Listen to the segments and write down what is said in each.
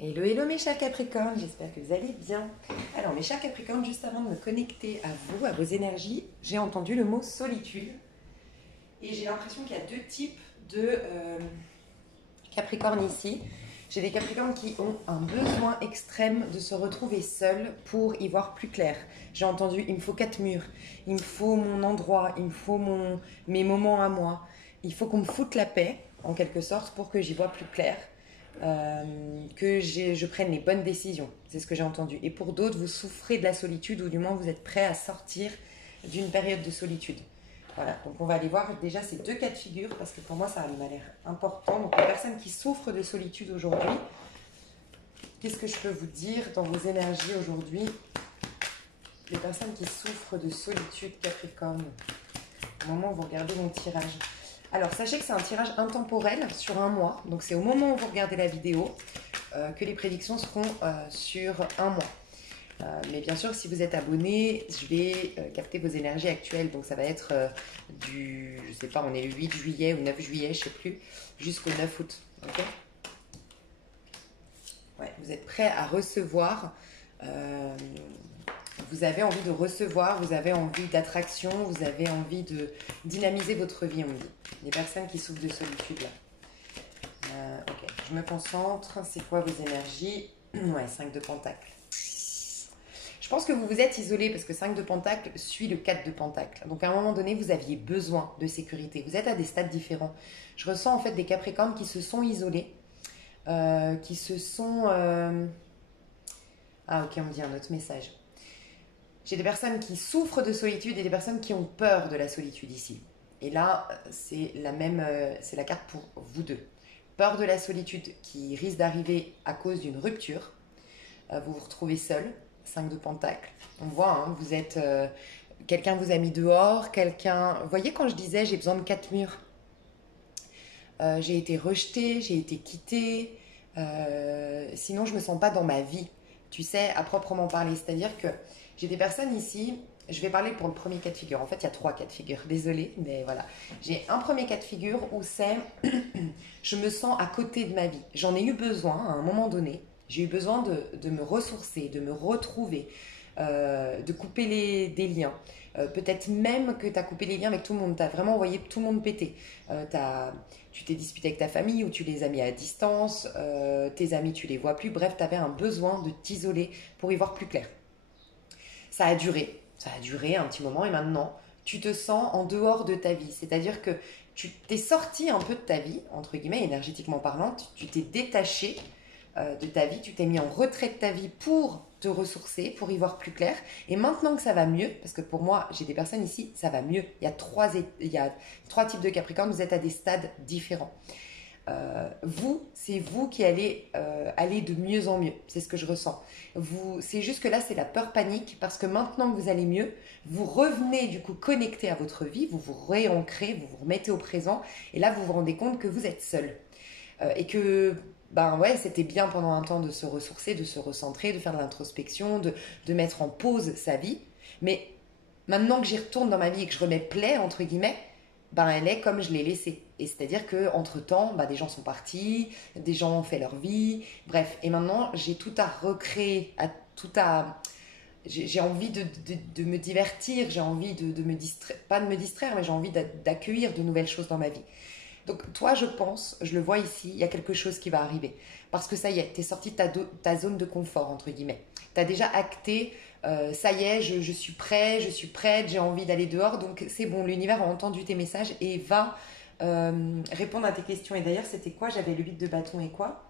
Hello, hello mes chers Capricornes, j'espère que vous allez bien. Alors mes chers Capricornes, juste avant de me connecter à vous, à vos énergies, j'ai entendu le mot solitude. Et j'ai l'impression qu'il y a deux types de Capricornes ici. J'ai des Capricornes qui ont un besoin extrême de se retrouver seuls pour y voir plus clair. J'ai entendu, il me faut 4 murs, il me faut mon endroit, il me faut mes moments à moi. Il faut qu'on me foute la paix, en quelque sorte, pour que j'y vois plus clair. Je prenne les bonnes décisions. C'est ce que j'ai entendu. Et pour d'autres, vous souffrez de la solitude ou du moins vous êtes prêt à sortir d'une période de solitude. Voilà, donc on va aller voir déjà ces deux cas de figure parce que pour moi ça m'a l'air important. Donc les personnes qui souffrent de solitude aujourd'hui, qu'est-ce que je peux vous dire dans vos énergies aujourd'hui? Les personnes qui souffrent de solitude Capricorne, au moment où vous regardez mon tirage. Alors, sachez que c'est un tirage intemporel sur un mois. Donc, c'est au moment où vous regardez la vidéo que les prédictions seront sur un mois. Mais bien sûr, si vous êtes abonné, je vais capter vos énergies actuelles. Donc, ça va être je sais pas, on est le 8 juillet ou 9 juillet, je sais plus, jusqu'au 9 août. Ok? Ouais, vous êtes prêts à recevoir. Vous avez envie de recevoir, vous avez envie d'attraction, vous avez envie de dynamiser votre vie, on me dit. Les personnes qui souffrent de solitude, là. Ok, je me concentre. C'est quoi vos énergies? Ouais, 5 de Pentacle. Je pense que vous vous êtes isolé parce que 5 de Pentacle suit le 4 de Pentacle. Donc à un moment donné, vous aviez besoin de sécurité. Vous êtes à des stades différents. Je ressens en fait des Capricornes qui se sont isolés, qui se sont... Ah ok, on me dit un autre message. J'ai des personnes qui souffrent de solitude et des personnes qui ont peur de la solitude ici. Et là, c'est la carte pour vous deux. Peur de la solitude qui risque d'arriver à cause d'une rupture. Vous vous retrouvez seul, 5 de Pentacle. On voit, hein, vous êtes... quelqu'un vous a mis dehors, quelqu'un... Vous voyez quand je disais j'ai besoin de 4 murs, j'ai été rejetée, j'ai été quittée. Sinon, je ne me sens pas dans ma vie. Tu sais, à proprement parler. C'est-à-dire que j'ai des personnes ici, je vais parler pour le premier cas de figure. En fait, il y a 3 cas de figure. Désolée, mais voilà. J'ai un premier cas de figure où c'est je me sens à côté de ma vie. J'en ai eu besoin à un moment donné. J'ai eu besoin de me ressourcer, de me retrouver, de couper des liens. Peut-être même que tu as coupé les liens avec tout le monde. Tu as vraiment envoyé tout le monde péter. Tu t'es disputé avec ta famille ou tu les as mis à distance. Tes amis, tu les vois plus. Bref, tu avais un besoin de t'isoler pour y voir plus clair. Ça a duré un petit moment et maintenant, tu te sens en dehors de ta vie. C'est-à-dire que tu t'es sorti un peu de ta vie, entre guillemets, énergétiquement parlant, tu t'es détaché de ta vie, tu t'es mis en retrait de ta vie pour te ressourcer, pour y voir plus clair. Et maintenant que ça va mieux, parce que pour moi, j'ai des personnes ici, ça va mieux. Il y a trois types de Capricorne, vous êtes à des stades différents. C'est vous qui allez aller de mieux en mieux. C'est ce que je ressens. C'est juste que là, c'est la peur panique parce que maintenant que vous allez mieux, vous revenez du coup connecté à votre vie, vous vous réancrez, vous vous remettez au présent et là, vous vous rendez compte que vous êtes seul. Et que, ben ouais, c'était bien pendant un temps de se ressourcer, de se recentrer, de faire de l'introspection, de mettre en pause sa vie. Mais maintenant que j'y retourne dans ma vie et que je remets play, entre guillemets, ben elle est comme je l'ai laissée. Et c'est-à-dire qu'entre-temps, ben des gens sont partis, des gens ont fait leur vie, bref. Et maintenant, j'ai tout à recréer, j'ai envie de me divertir, j'ai envie de me distraire, pas de me distraire, mais j'ai envie d'accueillir de nouvelles choses dans ma vie. Donc toi, je pense, je le vois ici, il y a quelque chose qui va arriver. Parce que ça y est, tu es sorti de ta zone de confort, entre guillemets. Tu as déjà acté, ça y est, je suis prêt, je suis prête, j'ai envie d'aller dehors. Donc c'est bon, l'univers a entendu tes messages et va répondre à tes questions. Et d'ailleurs, c'était quoi? J'avais le 8 de bâton et quoi?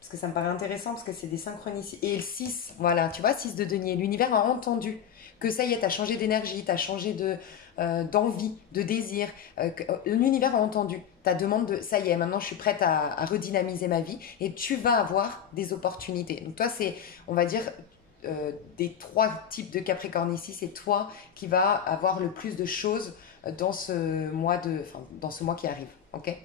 Parce que ça me paraît intéressant, parce que c'est des synchronicités. Et le 6, voilà, tu vois, 6 de denier. L'univers a entendu que ça y est, tu as changé d'énergie, tu as changé d'envie, de désir. L'univers a entendu ta demande de ça y est, maintenant je suis prête à redynamiser ma vie et tu vas avoir des opportunités. Donc toi, c'est, on va dire, des 3 types de Capricorne ici, c'est toi qui vas avoir le plus de choses dans ce mois qui arrive. Ok?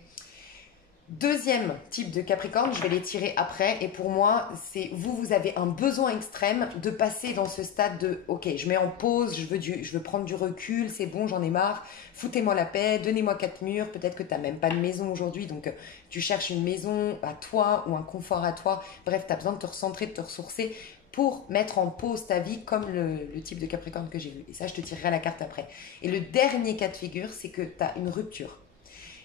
Deuxième type de Capricorne, je vais les tirer après. Et pour moi, c'est vous avez un besoin extrême de passer dans ce stade de ok, je mets en pause, je veux prendre du recul, c'est bon, j'en ai marre, foutez-moi la paix, donnez-moi 4 murs. Peut-être que tu n'as même pas de maison aujourd'hui, donc tu cherches une maison à toi ou un confort à toi. Bref, tu as besoin de te recentrer, de te ressourcer pour mettre en pause ta vie comme le type de Capricorne que j'ai vu. Et ça, je te tirerai la carte après. Et le dernier cas de figure, c'est que tu as une rupture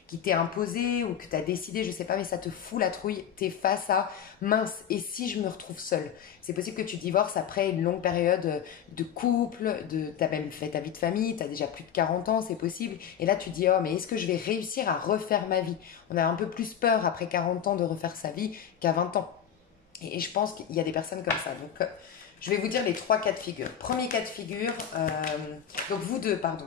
qui t'est imposé ou que tu as décidé, je sais pas, mais ça te fout la trouille, tu es face à mince, et si je me retrouve seule? C'est possible que tu divorces après une longue période de couple, tu as même fait ta vie de famille, tu as déjà plus de 40 ans, c'est possible, et là tu dis, oh mais est-ce que je vais réussir à refaire ma vie? On a un peu plus peur après 40 ans de refaire sa vie qu'à 20 ans. Et je pense qu'il y a des personnes comme ça. Donc je vais vous dire les 3 cas de figure. Premier cas de figure, donc vous deux, pardon.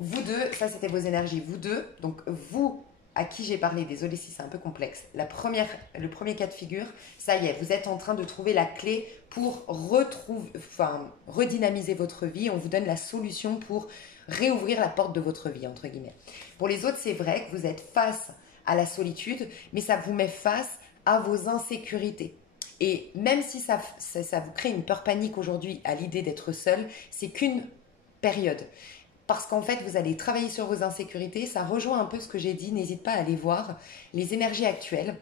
Vous deux, ça c'était vos énergies. Vous deux, donc vous à qui j'ai parlé, désolé si c'est un peu complexe. Le premier cas de figure, ça y est, vous êtes en train de trouver la clé pour redynamiser votre vie. On vous donne la solution pour réouvrir la porte de votre vie, entre guillemets. Pour les autres, c'est vrai que vous êtes face à la solitude, mais ça vous met face à vos insécurités. Et même si ça vous crée une peur panique aujourd'hui à l'idée d'être seul, c'est qu'une période. Parce qu'en fait, vous allez travailler sur vos insécurités. Ça rejoint un peu ce que j'ai dit. N'hésite pas à aller voir les énergies actuelles.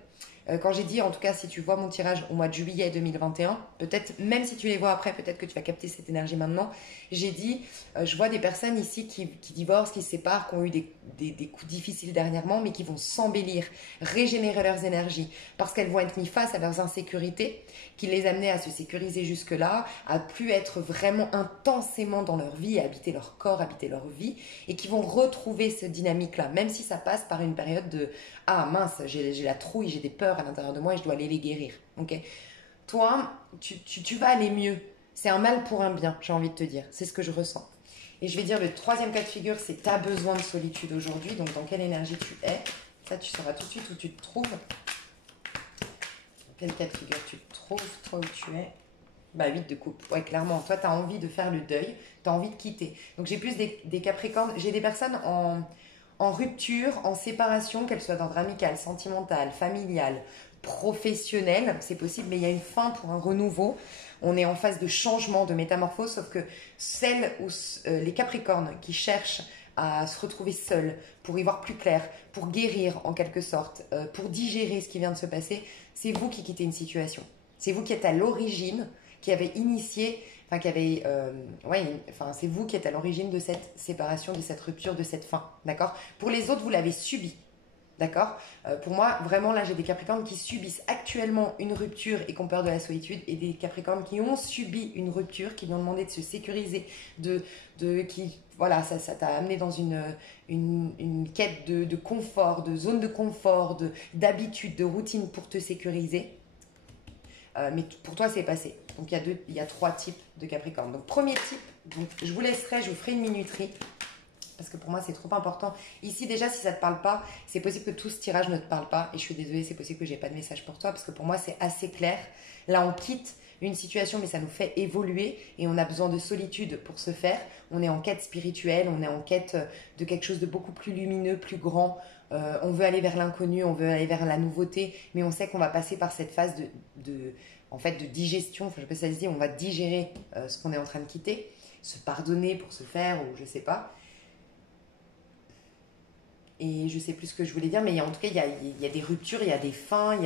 Quand j'ai dit, en tout cas, si tu vois mon tirage au mois de juillet 2021, peut-être, même si tu les vois après, peut-être que tu vas capter cette énergie maintenant. J'ai dit, je vois des personnes ici qui divorcent, qui se séparent, qui ont eu des coups difficiles dernièrement, mais qui vont s'embellir, régénérer leurs énergies, parce qu'elles vont être mises face à leurs insécurités, qui les amenaient à se sécuriser jusque-là, à plus être vraiment intensément dans leur vie, à habiter leur corps, habiter leur vie, et qui vont retrouver cette dynamique-là, même si ça passe par une période de « Ah mince, j'ai la trouille, j'ai des peurs à l'intérieur de moi et je dois aller les guérir. » Okay. Toi, tu vas aller mieux. C'est un mal pour un bien, j'ai envie de te dire. C'est ce que je ressens. Et je vais dire le troisième cas de figure, c'est tu as besoin de solitude aujourd'hui. Donc dans quelle énergie tu es? Ça, tu sauras tout de suite où tu te trouves. Dans quel cas de figure tu te trouves, toi où tu es? Bah 8 de coupe. Ouais, clairement. Toi, tu as envie de faire le deuil. Tu as envie de quitter. Donc j'ai plus des Capricornes. J'ai des personnes en rupture, en séparation, qu'elle soit d'ordre amical, sentimental, familial, professionnel, c'est possible, mais il y a une fin pour un renouveau. On est en phase de changement, de métamorphose, sauf que les Capricornes qui cherchent à se retrouver seuls, pour y voir plus clair, pour guérir en quelque sorte, pour digérer ce qui vient de se passer, c'est vous qui quittez une situation. C'est vous qui êtes à l'origine, qui avez initié c'est vous qui êtes à l'origine de cette séparation, de cette rupture, de cette fin, d'accord? Pour les autres, vous l'avez subi, d'accord? Pour moi, vraiment, là, j'ai des Capricornes qui subissent actuellement une rupture et qui ont peur de la solitude, et des Capricornes qui ont subi une rupture, qui lui ont demandé de se sécuriser, ça t'a amené dans une quête de confort, de zone de confort, d'habitude, de routine pour te sécuriser. Mais pour toi, c'est passé. Donc, il y a 3 types de Capricorne. Donc, premier type, donc, je vous ferai une minuterie. Parce que pour moi, c'est trop important. Ici, déjà, si ça ne te parle pas, c'est possible que tout ce tirage ne te parle pas. Et je suis désolée, c'est possible que je n'ai pas de message pour toi. Parce que pour moi, c'est assez clair. Là, on quitte une situation, mais ça nous fait évoluer. Et on a besoin de solitude pour ce faire. On est en quête spirituelle. On est en quête de quelque chose de beaucoup plus lumineux, plus grand. On veut aller vers l'inconnu, on veut aller vers la nouveauté. Mais on sait qu'on va passer par cette phase de digestion. Enfin, je ne sais pas si ça se dit, on va digérer ce qu'on est en train de quitter. Se pardonner pour se faire, ou je ne sais pas. Et je sais plus ce que je voulais dire, mais en tout cas, il y a des ruptures, il y a des fins,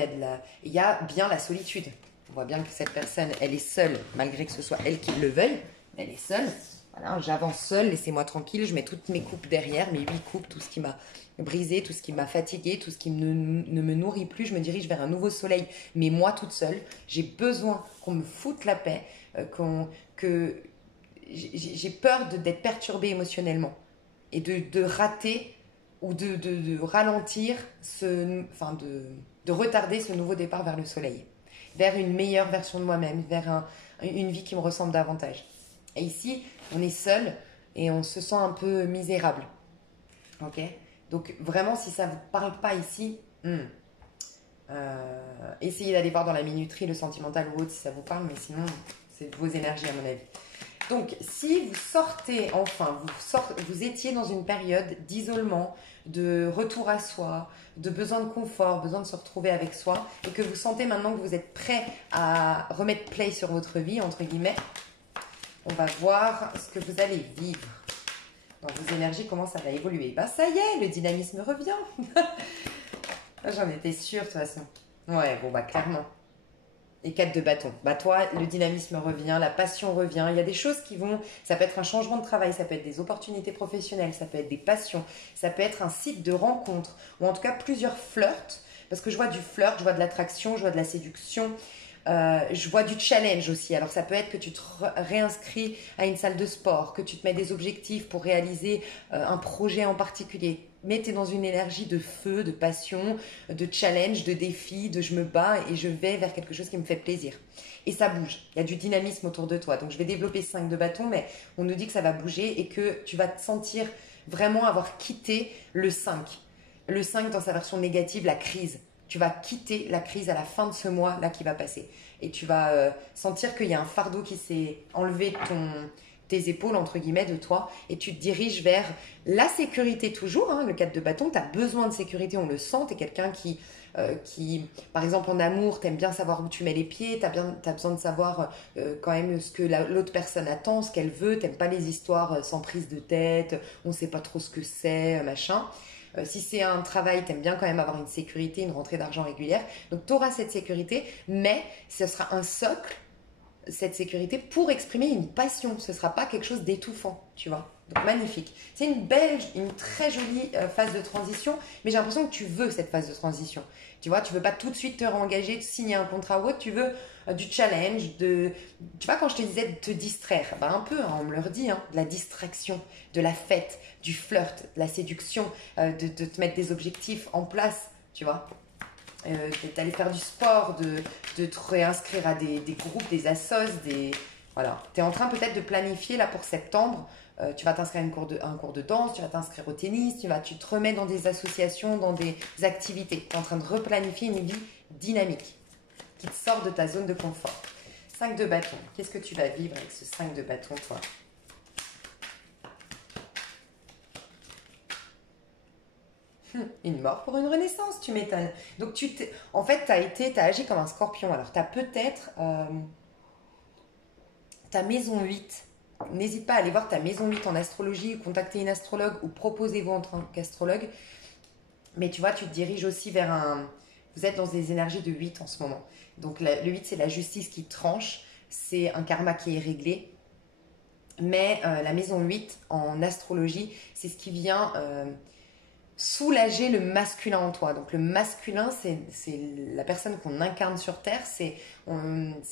il y a bien la solitude. On voit bien que cette personne, elle est seule, malgré que ce soit elle qui le veuille, elle est seule. Voilà, j'avance seule, laissez-moi tranquille, je mets toutes mes coupes derrière, mes 8 coupes, tout ce qui m'a brisé, tout ce qui m'a fatigué, tout ce qui ne me nourrit plus, je me dirige vers un nouveau soleil, mais moi toute seule, j'ai besoin qu'on me foute la paix, j'ai peur d'être perturbée émotionnellement et de rater ou de ralentir, de retarder ce nouveau départ vers le soleil, vers une meilleure version de moi-même, vers une vie qui me ressemble davantage. Et ici, on est seul et on se sent un peu misérable. Ok? Donc vraiment, si ça ne vous parle pas ici, essayez d'aller voir dans la minuterie le sentimental ou autre si ça vous parle, mais sinon, c'est vos énergies à mon avis. Donc, si vous sortez, enfin, vous étiez dans une période d'isolement, de retour à soi, de besoin de confort, besoin de se retrouver avec soi, et que vous sentez maintenant que vous êtes prêt à remettre play sur votre vie, entre guillemets, on va voir ce que vous allez vivre. Dans vos énergies, comment ça va évoluer. Bah ça y est, le dynamisme revient. J'en étais sûre de toute façon. Ouais, bon bah clairement. Et 4 de bâton. Bah toi, le dynamisme revient, la passion revient. Il y a des choses qui vont... Ça peut être un changement de travail, ça peut être des opportunités professionnelles, ça peut être des passions, ça peut être un site de rencontre, ou en tout cas plusieurs flirts. Parce que je vois du flirt, je vois de l'attraction, je vois de la séduction. Je vois du challenge aussi. Alors ça peut être que tu te réinscris à une salle de sport, que tu te mets des objectifs pour réaliser un projet en particulier. Mais tu es dans une énergie de feu, de passion, de challenge, de défi, de je me bats et je vais vers quelque chose qui me fait plaisir. Et ça bouge. Il y a du dynamisme autour de toi. Donc je vais développer 5 de bâton, mais on nous dit que ça va bouger et que tu vas te sentir vraiment avoir quitté le 5. Le 5 dans sa version négative, la crise. Tu vas quitter la crise à la fin de ce mois-là qui va passer. Et tu vas sentir qu'il y a un fardeau qui s'est enlevé de tes épaules, entre guillemets, de toi. Et tu te diriges vers la sécurité toujours. Hein, le 4 de bâton, tu as besoin de sécurité, on le sent. Tu es quelqu'un qui, par exemple, en amour, tu aimes bien savoir où tu mets les pieds. Tu as besoin de savoir quand même ce que l'autre personne attend, ce qu'elle veut. Tu n'aimes pas les histoires sans prise de tête. On ne sait pas trop ce que c'est, machin. Si c'est un travail, tu aimes bien quand même avoir une sécurité, une rentrée d'argent régulière. Donc, tu auras cette sécurité, mais ce sera un socle, cette sécurité, pour exprimer une passion. Ce ne sera pas quelque chose d'étouffant, tu vois. Donc, magnifique. C'est une très jolie phase de transition, mais j'ai l'impression que tu veux cette phase de transition. Tu vois, tu veux pas tout de suite te réengager, te signer un contrat ou autre, tu veux du challenge, tu vois, quand je te disais de te distraire, bah un peu, hein, on me le redit, hein, de la distraction, de la fête, du flirt, de la séduction, de te mettre des objectifs en place, tu vois. D'aller faire du sport, de te réinscrire à des groupes, des assos, voilà. Tu es en train peut-être de planifier là pour septembre. Tu vas t'inscrire à un cours de danse, tu vas t'inscrire au tennis, tu te remets dans des associations, dans des activités. Tu es en train de replanifier une vie dynamique qui te sort de ta zone de confort. 5 de bâton. Qu'est-ce que tu vas vivre avec ce 5 de bâton, toi? Une mort pour une renaissance, tu m'étonnes. Donc, en fait, tu as agi comme un scorpion. Alors, tu as peut-être ta maison 8. N'hésite pas à aller voir ta maison 8 en astrologie, ou contacter une astrologue, ou proposez-vous en tant qu'astrologue. Mais tu vois, tu te diriges aussi vers Vous êtes dans des énergies de 8 en ce moment. Donc, le 8, c'est la justice qui tranche. C'est un karma qui est réglé. Mais la maison 8, en astrologie, c'est ce qui vient... soulager le masculin en toi. Donc le masculin, c'est la personne qu'on incarne sur Terre, c'est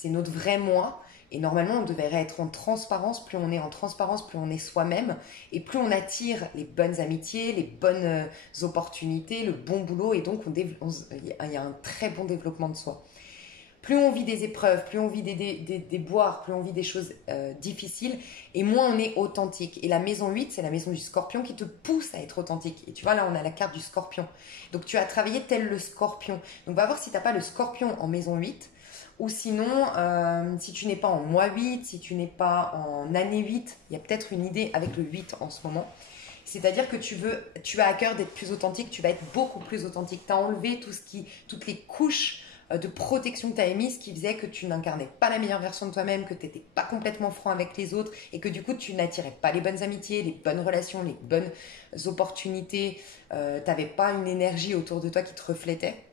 notre vrai moi. Et normalement, on devrait être en transparence. Plus on est en transparence, plus on est soi-même. Et plus on attire les bonnes amitiés, les bonnes opportunités, le bon boulot. Et donc, il y a un très bon développement de soi. Plus on vit des épreuves, plus on vit des boires, plus on vit des choses difficiles, et moins on est authentique. Et la maison 8, c'est la maison du scorpion qui te pousse à être authentique. Et tu vois, là, on a la carte du scorpion. Donc, tu as travaillé tel le scorpion. Donc, va voir si tu n'as pas le scorpion en maison 8. Ou sinon, si tu n'es pas en mois 8, si tu n'es pas en année 8, il y a peut-être une idée avec le 8 en ce moment. C'est-à-dire que tu as à cœur d'être plus authentique, tu vas être beaucoup plus authentique. Tu as enlevé toutes les couches de protection que tu as émise qui faisait que tu n'incarnais pas la meilleure version de toi-même, que tu n'étais pas complètement franc avec les autres et que du coup tu n'attirais pas les bonnes amitiés, les bonnes relations, les bonnes opportunités. Tu n'avais pas une énergie autour de toi qui te reflétait.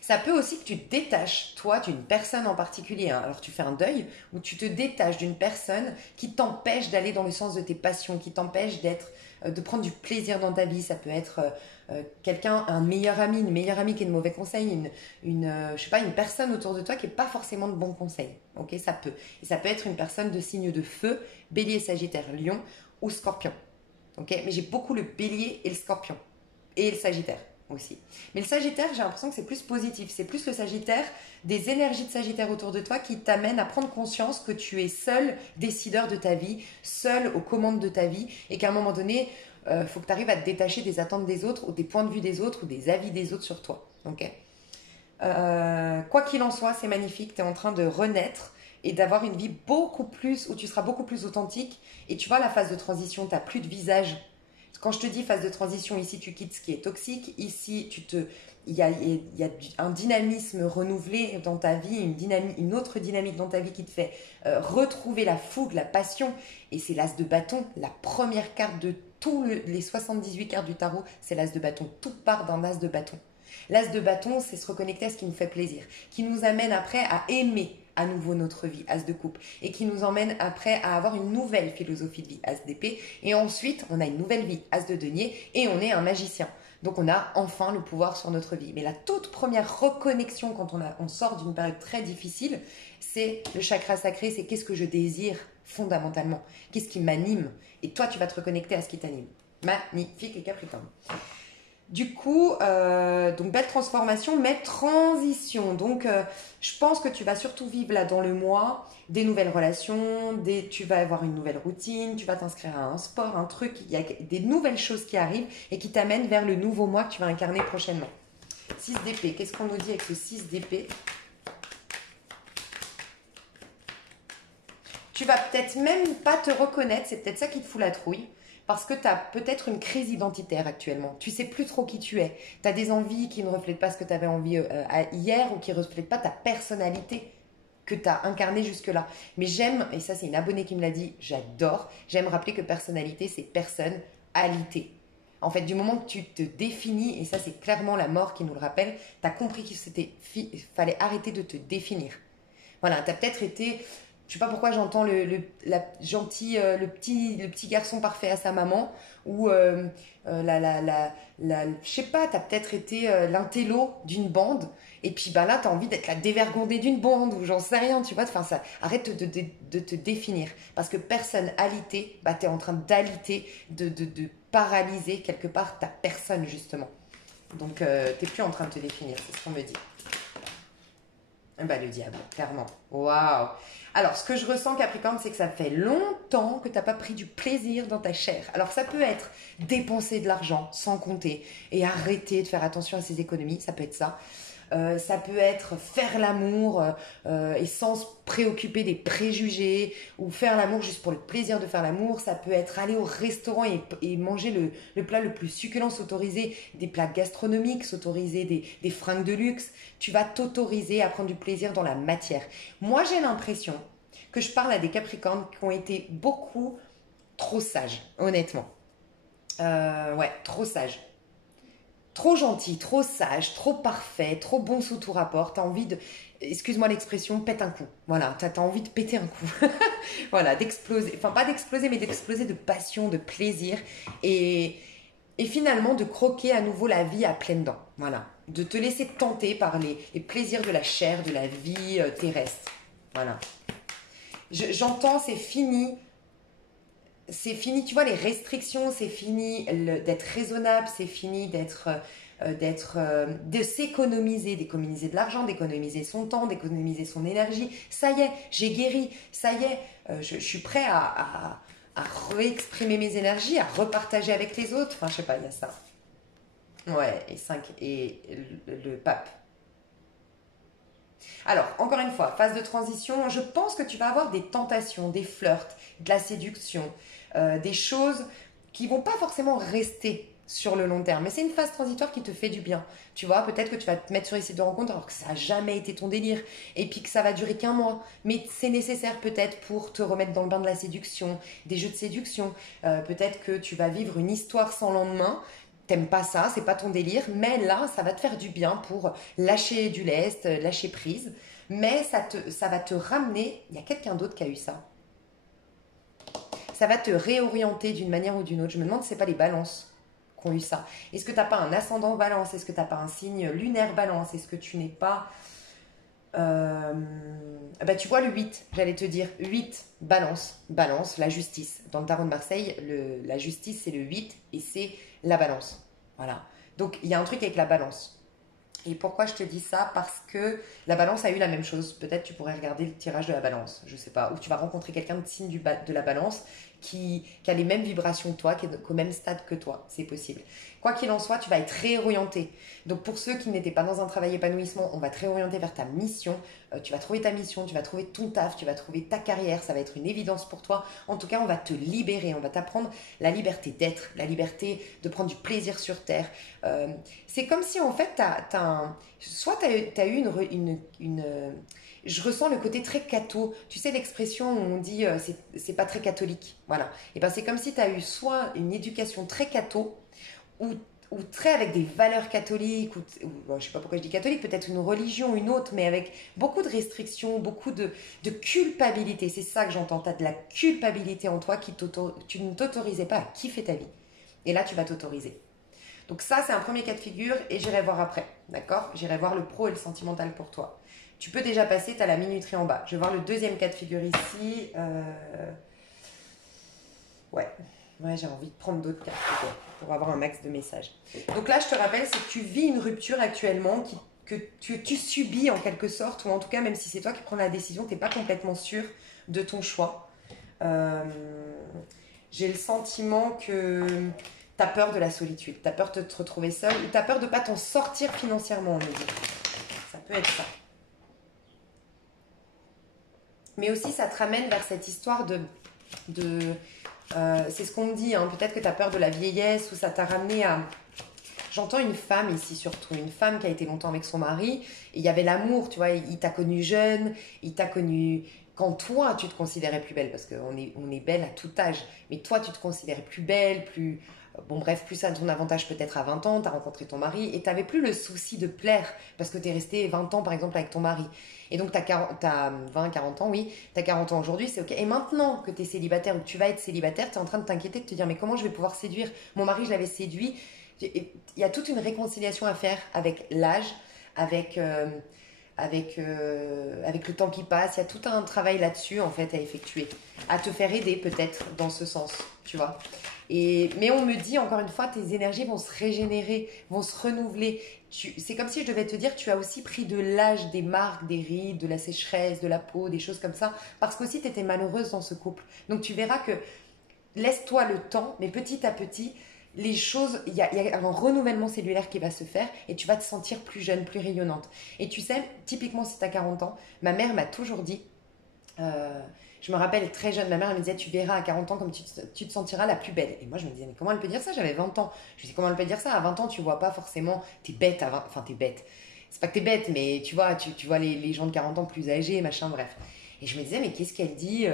Ça peut aussi que tu te détaches, toi, d'une personne en particulier. Hein. Alors tu fais un deuil où tu te détaches d'une personne qui t'empêche d'aller dans le sens de tes passions, qui t'empêche de prendre du plaisir dans ta vie. Ça peut être quelqu'un, un meilleur ami, une meilleure amie qui est de mauvais conseils, je sais pas, une personne autour de toi qui n'est pas forcément de bons conseils. Ok, ça peut. Et ça peut être une personne de signe de feu, bélier, sagittaire, lion ou scorpion. Ok, mais j'ai beaucoup le bélier et le scorpion. Et le sagittaire aussi. Mais le sagittaire, j'ai l'impression que c'est plus positif. C'est plus le sagittaire, des énergies de sagittaire autour de toi qui t'amènent à prendre conscience que tu es seul décideur de ta vie, seul aux commandes de ta vie et qu'à un moment donné, faut que tu arrives à te détacher des attentes des autres ou des points de vue des autres ou des avis des autres sur toi. Ok. Quoi qu'il en soit, c'est magnifique. Tu es en train de renaître. et d'avoir une vie beaucoup plus, où tu seras beaucoup plus authentique. Et tu vois, la phase de transition, tu n'as plus de visage. Quand je te dis phase de transition, ici tu quittes ce qui est toxique, ici il y a un dynamisme renouvelé dans ta vie, une autre dynamique dans ta vie qui te fait retrouver la fougue, la passion. Et c'est l'as de bâton, la première carte de tous les 78 cartes du tarot, c'est l'as de bâton. Tout part d'un as de bâton. L'as de bâton, c'est se reconnecter à ce qui nous fait plaisir, qui nous amène après à aimer à nouveau notre vie, as de coupe, et qui nous emmène après à avoir une nouvelle philosophie de vie, as d'épée, et ensuite on a une nouvelle vie, as de denier, et on est un magicien. Donc on a enfin le pouvoir sur notre vie. Mais la toute première reconnexion quand on sort d'une période très difficile, c'est le chakra sacré, c'est qu'est-ce que je désire fondamentalement, qu'est-ce qui m'anime, et toi tu vas te reconnecter à ce qui t'anime. Magnifique les Capricornes. Du coup, donc belle transformation, mais transition. Donc, je pense que tu vas surtout vivre là dans le mois des nouvelles relations, tu vas avoir une nouvelle routine, tu vas t'inscrire à un sport, un truc. Il y a des nouvelles choses qui arrivent et qui t'amènent vers le nouveau mois que tu vas incarner prochainement. 6 d'épée, qu'est-ce qu'on nous dit avec ce 6 d'épée? Tu vas peut-être même pas te reconnaître, c'est peut-être ça qui te fout la trouille. Parce que tu as peut-être une crise identitaire actuellement. Tu sais plus trop qui tu es. Tu as des envies qui ne reflètent pas ce que tu avais envie hier ou qui ne reflètent pas ta personnalité que tu as incarnée jusque-là. Mais j'aime, et ça c'est une abonnée qui me l'a dit, j'adore, j'aime rappeler que personnalité c'est personnalité. En fait, du moment que tu te définis, et ça c'est clairement la mort qui nous le rappelle, tu as compris qu'il fallait arrêter de te définir. Voilà, tu as peut-être été... Je sais pas pourquoi j'entends le petit garçon parfait à sa maman ou je sais pas, t'as peut-être été l'intello d'une bande et puis bah là t'as envie d'être la dévergondée d'une bande ou j'en sais rien, tu vois. Enfin ça, arrête de te définir parce que personnalité, bah t'es en train d'aliter, de paralyser quelque part ta personne justement. Donc t'es plus en train de te définir, c'est ce qu'on me dit. Bah le diable, clairement. Waouh. Alors, ce que je ressens, Capricorne, c'est que ça fait longtemps que tu n'as pas pris du plaisir dans ta chair. Alors, ça peut être dépenser de l'argent sans compter et arrêter de faire attention à ses économies, ça peut être ça. Ça peut être faire l'amour et sans se préoccuper des préjugés ou faire l'amour juste pour le plaisir de faire l'amour. Ça peut être aller au restaurant et manger le plat le plus succulent, s'autoriser des plats gastronomiques, s'autoriser des fringues de luxe. Tu vas t'autoriser à prendre du plaisir dans la matière. Moi, j'ai l'impression que je parle à des Capricornes qui ont été beaucoup trop sages, honnêtement. Ouais, trop sages. Trop gentil, trop sage, trop parfait, trop bon sous tout rapport. T'as envie de, excuse-moi l'expression, pète un coup. Voilà, t'as envie de péter un coup. Voilà, d'exploser. Enfin, pas d'exploser, mais d'exploser de passion, de plaisir. Et finalement, de croquer à nouveau la vie à pleines dents. Voilà. De te laisser tenter par les plaisirs de la chair, de la vie terrestre. Voilà. J'entends, c'est fini. C'est fini, tu vois, les restrictions, c'est fini d'être raisonnable, c'est fini de s'économiser, d'économiser de l'argent, d'économiser son temps, d'économiser son énergie. Ça y est, j'ai guéri, ça y est, je suis prêt à réexprimer mes énergies, à repartager avec les autres. Enfin, je sais pas, il y a ça. Ouais, et 5, et le pape. Alors, encore une fois, phase de transition, je pense que tu vas avoir des tentations, des flirts, de la séduction, des choses qui vont pas forcément rester sur le long terme. Mais c'est une phase transitoire qui te fait du bien. Tu vois, peut-être que tu vas te mettre sur les sites de rencontres alors que ça n'a jamais été ton délire et puis que ça va durer qu'un mois. Mais c'est nécessaire peut-être pour te remettre dans le bain de la séduction, des jeux de séduction. Peut-être que tu vas vivre une histoire sans lendemain. T'aimes pas ça, c'est pas ton délire, mais là, ça va te faire du bien pour lâcher du lest, lâcher prise. Mais ça va te ramener. Il y a quelqu'un d'autre qui a eu ça. Ça va te réorienter d'une manière ou d'une autre. Je me demande si c'est pas les balances qui ont eu ça. Est-ce que tu n'as pas un ascendant balance? Est-ce que tu n'as pas un signe lunaire balance? Est-ce que tu n'es pas... Bah, tu vois le 8, j'allais te dire 8, balance, la justice. Dans le tarot de Marseille, la justice c'est le 8 et c'est la balance. Voilà. Donc il y a un truc avec la balance. Et pourquoi je te dis ça? Parce que la balance a eu la même chose. Peut-être tu pourrais regarder le tirage de la balance, je sais pas. Ou tu vas rencontrer quelqu'un de signe de la balance qui a les mêmes vibrations que toi, qui est au même stade que toi. C'est possible. Quoi qu'il en soit, tu vas être réorienté. Donc pour ceux qui n'étaient pas dans un travail épanouissement, on va te réorienter vers ta mission. Tu vas trouver ta mission, tu vas trouver ton taf, tu vas trouver ta carrière. Ça va être une évidence pour toi. En tout cas, on va te libérer. On va t'apprendre la liberté d'être, la liberté de prendre du plaisir sur Terre. C'est comme si en fait, soit tu as eu je ressens le côté très catho. Tu sais l'expression où on dit c'est pas très catholique. Voilà. Et ben c'est comme si tu as eu soit une éducation très catho ou très avec des valeurs catholiques, je ne sais pas pourquoi je dis catholique, peut-être une religion, une autre, mais avec beaucoup de restrictions, beaucoup de culpabilité. C'est ça que j'entends. Tu as de la culpabilité en toi tu ne t'autorisais pas à kiffer ta vie. Et là, tu vas t'autoriser. Donc ça, c'est un premier cas de figure et j'irai voir après. D'accord? J'irai voir le pro et le sentimental pour toi. Tu peux déjà passer, tu as la minuterie en bas. Je vais voir le deuxième cas de figure ici. Ouais, j'ai envie de prendre d'autres cartes pour avoir un max de messages. Donc là, je te rappelle, c'est que tu vis une rupture actuellement que tu subis en quelque sorte, ou en tout cas, même si c'est toi qui prends la décision, tu n'es pas complètement sûr de ton choix. J'ai le sentiment que tu as peur de la solitude, tu as peur de te retrouver seule, ou tu as peur de ne pas t'en sortir financièrement, on me dit. Ça peut être ça. Mais aussi, ça te ramène vers cette histoire c'est ce qu'on me dit, hein. Peut-être que tu as peur de la vieillesse ou ça t'a ramené à... J'entends une femme ici surtout, une femme qui a été longtemps avec son mari et il y avait l'amour, tu vois, il t'a connue jeune, il t'a connue quand toi tu te considérais plus belle parce qu'on est belle à tout âge, mais toi tu te considérais plus belle, plus... Bon bref, plus à ton avantage peut-être à 20 ans, tu as rencontré ton mari et tu n'avais plus le souci de plaire parce que tu es resté 20 ans par exemple avec ton mari. Et donc tu as 20, 40 ans, oui, tu as 40 ans aujourd'hui, c'est ok. Et maintenant que tu es célibataire ou que tu vas être célibataire, tu es en train de t'inquiéter, de te dire mais comment je vais pouvoir séduire? Mon mari, je l'avais séduit. Il y a toute une réconciliation à faire avec l'âge, avec le temps qui passe. Il y a tout un travail là-dessus en fait à effectuer, à te faire aider peut-être dans ce sens, tu vois. Mais on me dit encore une fois, tes énergies vont se régénérer, vont se renouveler. C'est comme si je devais te dire, tu as aussi pris de l'âge, des marques, des rides, de la sécheresse, de la peau, des choses comme ça, parce qu'aussi tu étais malheureuse dans ce couple. Donc tu verras que laisse-toi le temps, mais petit à petit, les choses, il y a un renouvellement cellulaire qui va se faire et tu vas te sentir plus jeune, plus rayonnante. Et tu sais, typiquement si tu as 40 ans, ma mère m'a toujours dit... je me rappelle très jeune, ma mère elle me disait tu verras à 40 ans comme tu te sentiras la plus belle. Et moi je me disais mais comment elle peut dire ça? J'avais 20 ans. Je me disais comment elle peut dire ça? À 20 ans tu vois pas forcément, t'es bête à 20, enfin t'es bête. C'est pas que t'es bête mais tu vois, tu vois les gens de 40 ans plus âgés, machin, bref. Et je me disais mais qu'est-ce qu'elle dit?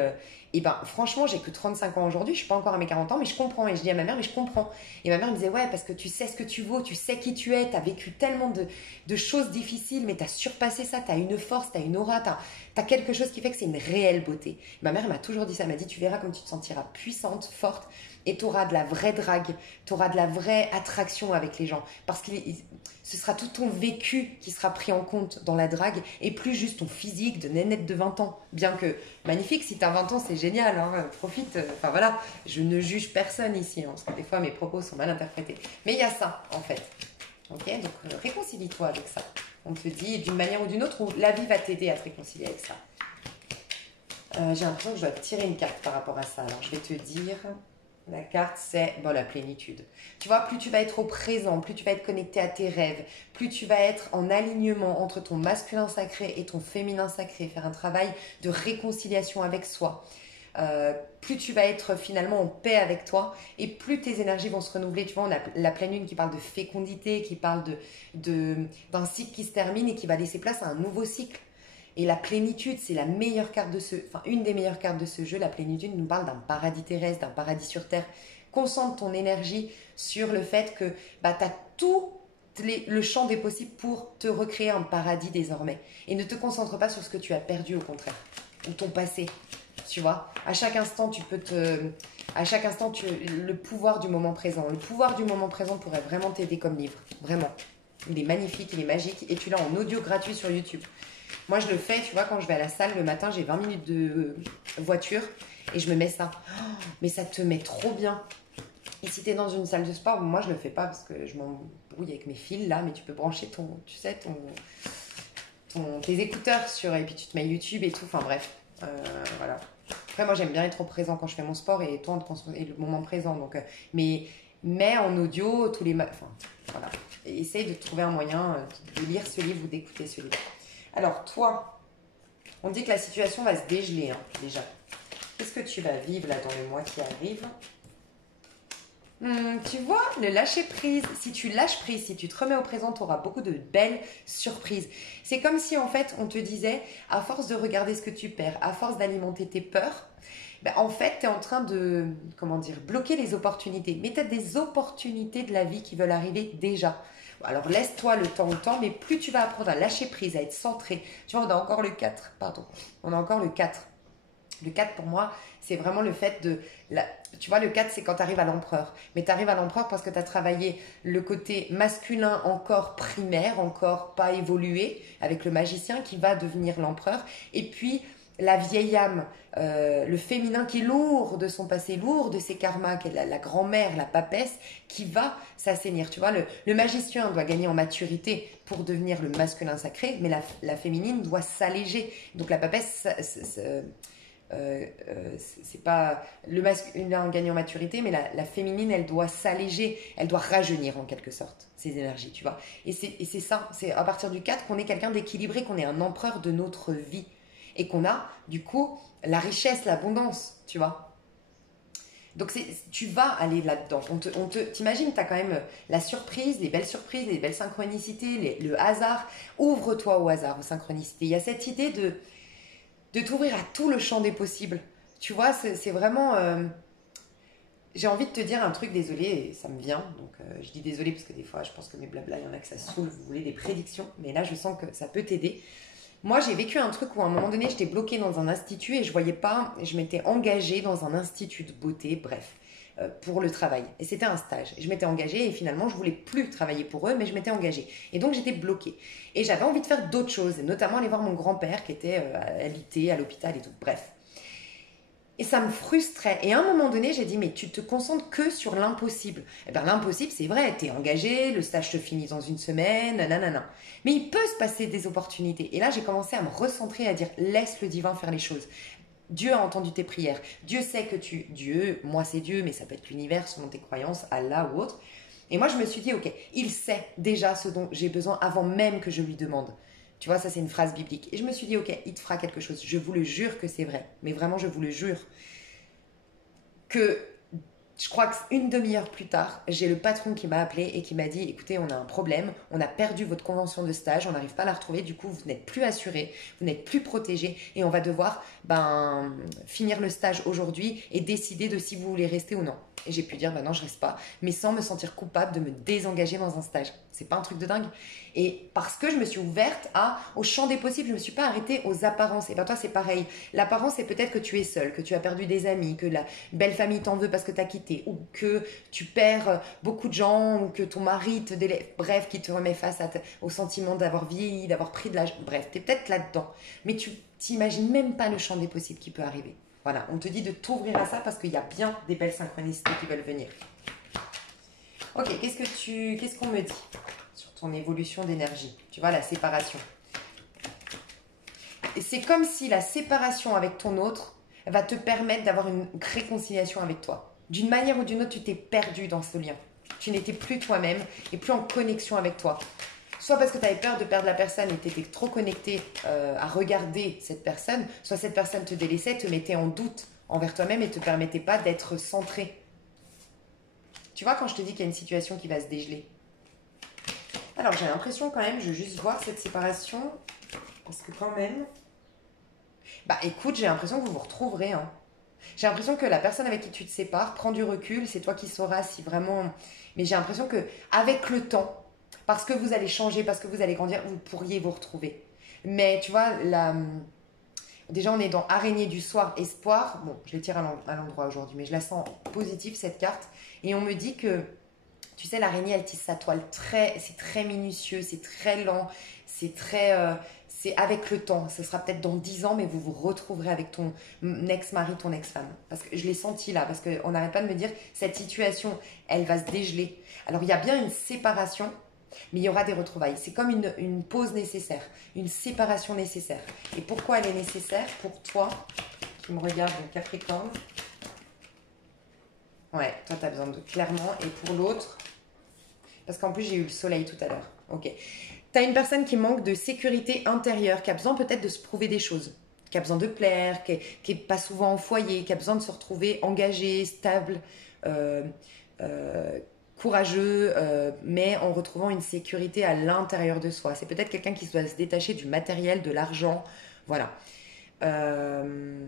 Et ben franchement j'ai que 35 ans aujourd'hui, je suis pas encore à mes 40 ans mais je comprends. Et je dis à ma mère mais je comprends. Et ma mère me disait ouais parce que tu sais ce que tu vaux, tu sais qui tu es, t'as vécu tellement de choses difficiles mais t'as surpassé ça, t'as une force, t'as une aura, t'as quelque chose qui fait que c'est une réelle beauté. Ma mère m'a toujours dit ça, elle m'a dit tu verras comme tu te sentiras puissante, forte et tu auras de la vraie drague, tu auras de la vraie attraction avec les gens parce que ce sera tout ton vécu qui sera pris en compte dans la drague et plus juste ton physique de nénette de 20 ans. Bien que magnifique, si tu as 20 ans c'est génial, hein, profite, enfin voilà, je ne juge personne ici hein, parce que des fois mes propos sont mal interprétés. Mais il y a ça en fait, ok, donc réconcilie-toi avec ça. On te dit d'une manière ou d'une autre où la vie va t'aider à te réconcilier avec ça. J'ai l'impression que je dois tirer une carte par rapport à ça. Alors je vais te dire, la carte c'est la plénitude. Tu vois, plus tu vas être au présent, plus tu vas être connecté à tes rêves, plus tu vas être en alignement entre ton masculin sacré et ton féminin sacré, faire un travail de réconciliation avec soi. Plus tu vas être finalement en paix avec toi et plus tes énergies vont se renouveler. Tu vois, on a la pleine lune qui parle de fécondité, qui parle d'un cycle qui se termine et qui va laisser place à un nouveau cycle. Et la plénitude, c'est la meilleure carte une des meilleures cartes de ce jeu. La plénitude nous parle d'un paradis terrestre, d'un paradis sur terre. Concentre ton énergie sur le fait que tu as tout le champ des possibles pour te recréer un paradis désormais. Et ne te concentre pas sur ce que tu as perdu au contraire, ou ton passé. Tu vois, à chaque instant, le pouvoir du moment présent. Le pouvoir du moment présent pourrait vraiment t'aider comme livre. Vraiment. Il est magnifique, il est magique. Et tu l'as en audio gratuit sur YouTube. Moi, je le fais, tu vois, quand je vais à la salle le matin, j'ai 20 minutes de voiture et je me mets ça. Oh, mais ça te met trop bien. Et si tu es dans une salle de sport, moi, je le fais pas parce que je m'embrouille avec mes fils là, mais tu peux brancher tes écouteurs et puis tu te mets YouTube et tout. Enfin bref, voilà. Après, moi, j'aime bien être au présent quand je fais mon sport et toi, et le moment présent. Donc, mais mais en audio tous les matins. Enfin, voilà. Et essaye de trouver un moyen de lire ce livre ou d'écouter ce livre. Alors, toi, on dit que la situation va se dégeler, hein, déjà. Qu'est-ce que tu vas vivre là dans le mois qui arrive? Tu vois, le lâcher prise. Si tu lâches prise, si tu te remets au présent, tu auras beaucoup de belles surprises. C'est comme si en fait on te disait, à force de regarder ce que tu perds, à force d'alimenter tes peurs, ben, en fait tu es en train de, comment dire, bloquer les opportunités. Mais tu as des opportunités de la vie qui veulent arriver déjà. Alors laisse-toi le temps au temps, mais plus tu vas apprendre à lâcher prise, à être centré. Tu vois, on a encore le 4, pardon. On a encore le 4. Le 4 pour moi, c'est vraiment le fait de... Tu vois, le 4, c'est quand tu arrives à l'empereur. Mais tu arrives à l'empereur parce que tu as travaillé le côté masculin encore primaire, encore pas évolué, avec le magicien qui va devenir l'empereur. Et puis, la vieille âme, le féminin qui est lourd de son passé, lourd de ses karmas, qui est la grand-mère, la papesse, qui va s'assainir. Tu vois, le magicien doit gagner en maturité pour devenir le masculin sacré, mais la féminine doit s'alléger. Donc la papesse... c'est pas le masculin gagne en maturité, mais la féminine, elle doit s'alléger, elle doit rajeunir en quelque sorte ses énergies, tu vois. Et c'est ça, c'est à partir du 4 qu'on est quelqu'un d'équilibré, qu'on est un empereur de notre vie et qu'on a du coup la richesse, l'abondance, tu vois. Donc tu vas aller là-dedans. T'imagines, tu as quand même la surprise, les belles synchronicités, le hasard. Ouvre-toi au hasard, aux synchronicités. Il y a cette idée de t'ouvrir à tout le champ des possibles. Tu vois, c'est vraiment... j'ai envie de te dire un truc, désolé, ça me vient. Donc, je dis désolé parce que des fois, je pense que mes blabla, il y en a que ça saoule, vous voulez des prédictions. Mais là, je sens que ça peut t'aider. Moi, j'ai vécu un truc où à un moment donné, j'étais bloquée dans un institut et je voyais pas... Je m'étais engagée dans un institut de beauté, bref, pour le travail. Et c'était un stage. Et je m'étais engagée et finalement, je voulais plus travailler pour eux, mais je m'étais engagée. Et donc, j'étais bloquée. Et j'avais envie de faire d'autres choses, et notamment aller voir mon grand-père qui était à l'IT, à l'hôpital et tout. Bref. Et ça me frustrait. Et à un moment donné, j'ai dit, mais tu te concentres que sur l'impossible. Eh bien, l'impossible, c'est vrai, tu es engagé, le stage se finit dans une semaine, nanana. Mais il peut se passer des opportunités. Et là, j'ai commencé à me recentrer, à dire, laisse le divin faire les choses. Dieu a entendu tes prières. Dieu sait que Dieu, moi c'est Dieu, mais ça peut être l'univers selon tes croyances, Allah ou autre. Et moi, je me suis dit, ok, il sait déjà ce dont j'ai besoin avant même que je lui demande. Tu vois, ça c'est une phrase biblique. Et je me suis dit, ok, il te fera quelque chose. Je vous le jure que c'est vrai. Mais vraiment, je vous le jure. Que je crois qu'une demi-heure plus tard, j'ai le patron qui m'a appelé et qui m'a dit, écoutez, on a un problème, on a perdu votre convention de stage, on n'arrive pas à la retrouver, du coup, vous n'êtes plus assuré, vous n'êtes plus protégé et on va devoir finir le stage aujourd'hui et décider de si vous voulez rester ou non. Et j'ai pu dire, non, je reste pas, mais sans me sentir coupable de me désengager dans un stage. C'est pas un truc de dingue. Et parce que je me suis ouverte au champ des possibles, je me suis pas arrêtée aux apparences. Et ben toi, c'est pareil. L'apparence, c'est peut-être que tu es seule, que tu as perdu des amis, que la belle famille t'en veut parce que tu as quitté, ou que tu perds beaucoup de gens, ou que ton mari te délève, bref, qui te remet face au sentiment d'avoir vieilli, d'avoir pris de l'âge. Bref, tu es peut-être là-dedans. Mais tu t'imagines même pas le champ des possibles qui peut arriver. Voilà, on te dit de t'ouvrir à ça parce qu'il y a bien des belles synchronicités qui veulent venir. Ok, qu'est-ce qu'on me dit sur ton évolution d'énergie? Tu vois, la séparation. Et c'est comme si la séparation avec ton autre va te permettre d'avoir une réconciliation avec toi. D'une manière ou d'une autre, tu t'es perdu dans ce lien. Tu n'étais plus toi-même et plus en connexion avec toi. Soit parce que tu avais peur de perdre la personne et tu étais trop connecté à regarder cette personne, soit cette personne te délaissait, te mettait en doute envers toi-même et ne te permettait pas d'être centré. Tu vois quand je te dis qu'il y a une situation qui va se dégeler. Alors j'ai l'impression quand même, je veux juste voir cette séparation, parce que quand même... Bah écoute, j'ai l'impression que vous vous retrouverez. Hein. J'ai l'impression que la personne avec qui tu te sépares prend du recul, c'est toi qui sauras si vraiment... Mais j'ai l'impression que avec le temps, parce que vous allez changer, parce que vous allez grandir, vous pourriez vous retrouver. Mais tu vois, déjà on est dans araignée du soir, espoir. Bon, je vais tirer à l'endroit aujourd'hui, mais je la sens positive cette carte. Et on me dit que, tu sais, l'araignée, elle tisse sa toile c'est très minutieux, c'est très lent, c'est avec le temps. Ce sera peut-être dans 10 ans, mais vous vous retrouverez avec ton ex-mari, ton ex-femme. Parce que je l'ai senti là, parce qu'on n'arrête pas de me dire, cette situation, elle va se dégeler. Alors, il y a bien une séparation, mais il y aura des retrouvailles. C'est comme une pause nécessaire, une séparation nécessaire. Et pourquoi elle est nécessaire pour toi, qui me regarde, donc Capricorne? Ouais, toi, tu as besoin de clairement. Et pour l'autre, parce qu'en plus, j'ai eu le soleil tout à l'heure. Ok. Tu as une personne qui manque de sécurité intérieure, qui a besoin peut-être de se prouver des choses, qui a besoin de plaire, qui est pas souvent au foyer, qui a besoin de se retrouver engagé, stable, euh, euh, courageux, mais en retrouvant une sécurité à l'intérieur de soi. C'est peut-être quelqu'un qui doit se détacher du matériel, de l'argent. Voilà. Euh,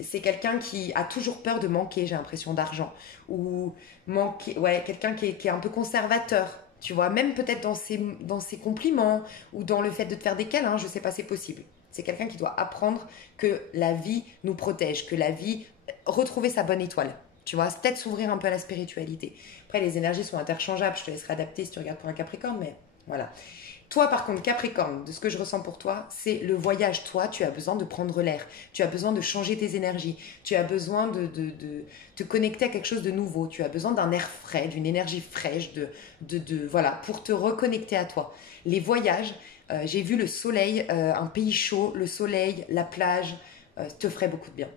c'est quelqu'un qui a toujours peur de manquer, j'ai l'impression, d'argent. Ou manquer, ouais, quelqu'un qui est un peu conservateur, tu vois, même peut-être dans ses compliments ou dans le fait de te faire des câlins, je sais pas, c'est possible. C'est quelqu'un qui doit apprendre que la vie nous protège, que la vie, retrouver sa bonne étoile. Tu vois, c'est peut-être s'ouvrir un peu à la spiritualité. Après, les énergies sont interchangeables, je te laisserai adapter si tu regardes pour un Capricorne, mais voilà. Toi, par contre, Capricorne, de ce que je ressens pour toi, c'est le voyage. Toi, tu as besoin de prendre l'air. Tu as besoin de changer tes énergies. Tu as besoin de te connecter à quelque chose de nouveau. Tu as besoin d'un air frais, d'une énergie fraîche, voilà, pour te reconnecter à toi. Les voyages, j'ai vu le soleil, un pays chaud, le soleil, la plage, te ferait beaucoup de bien.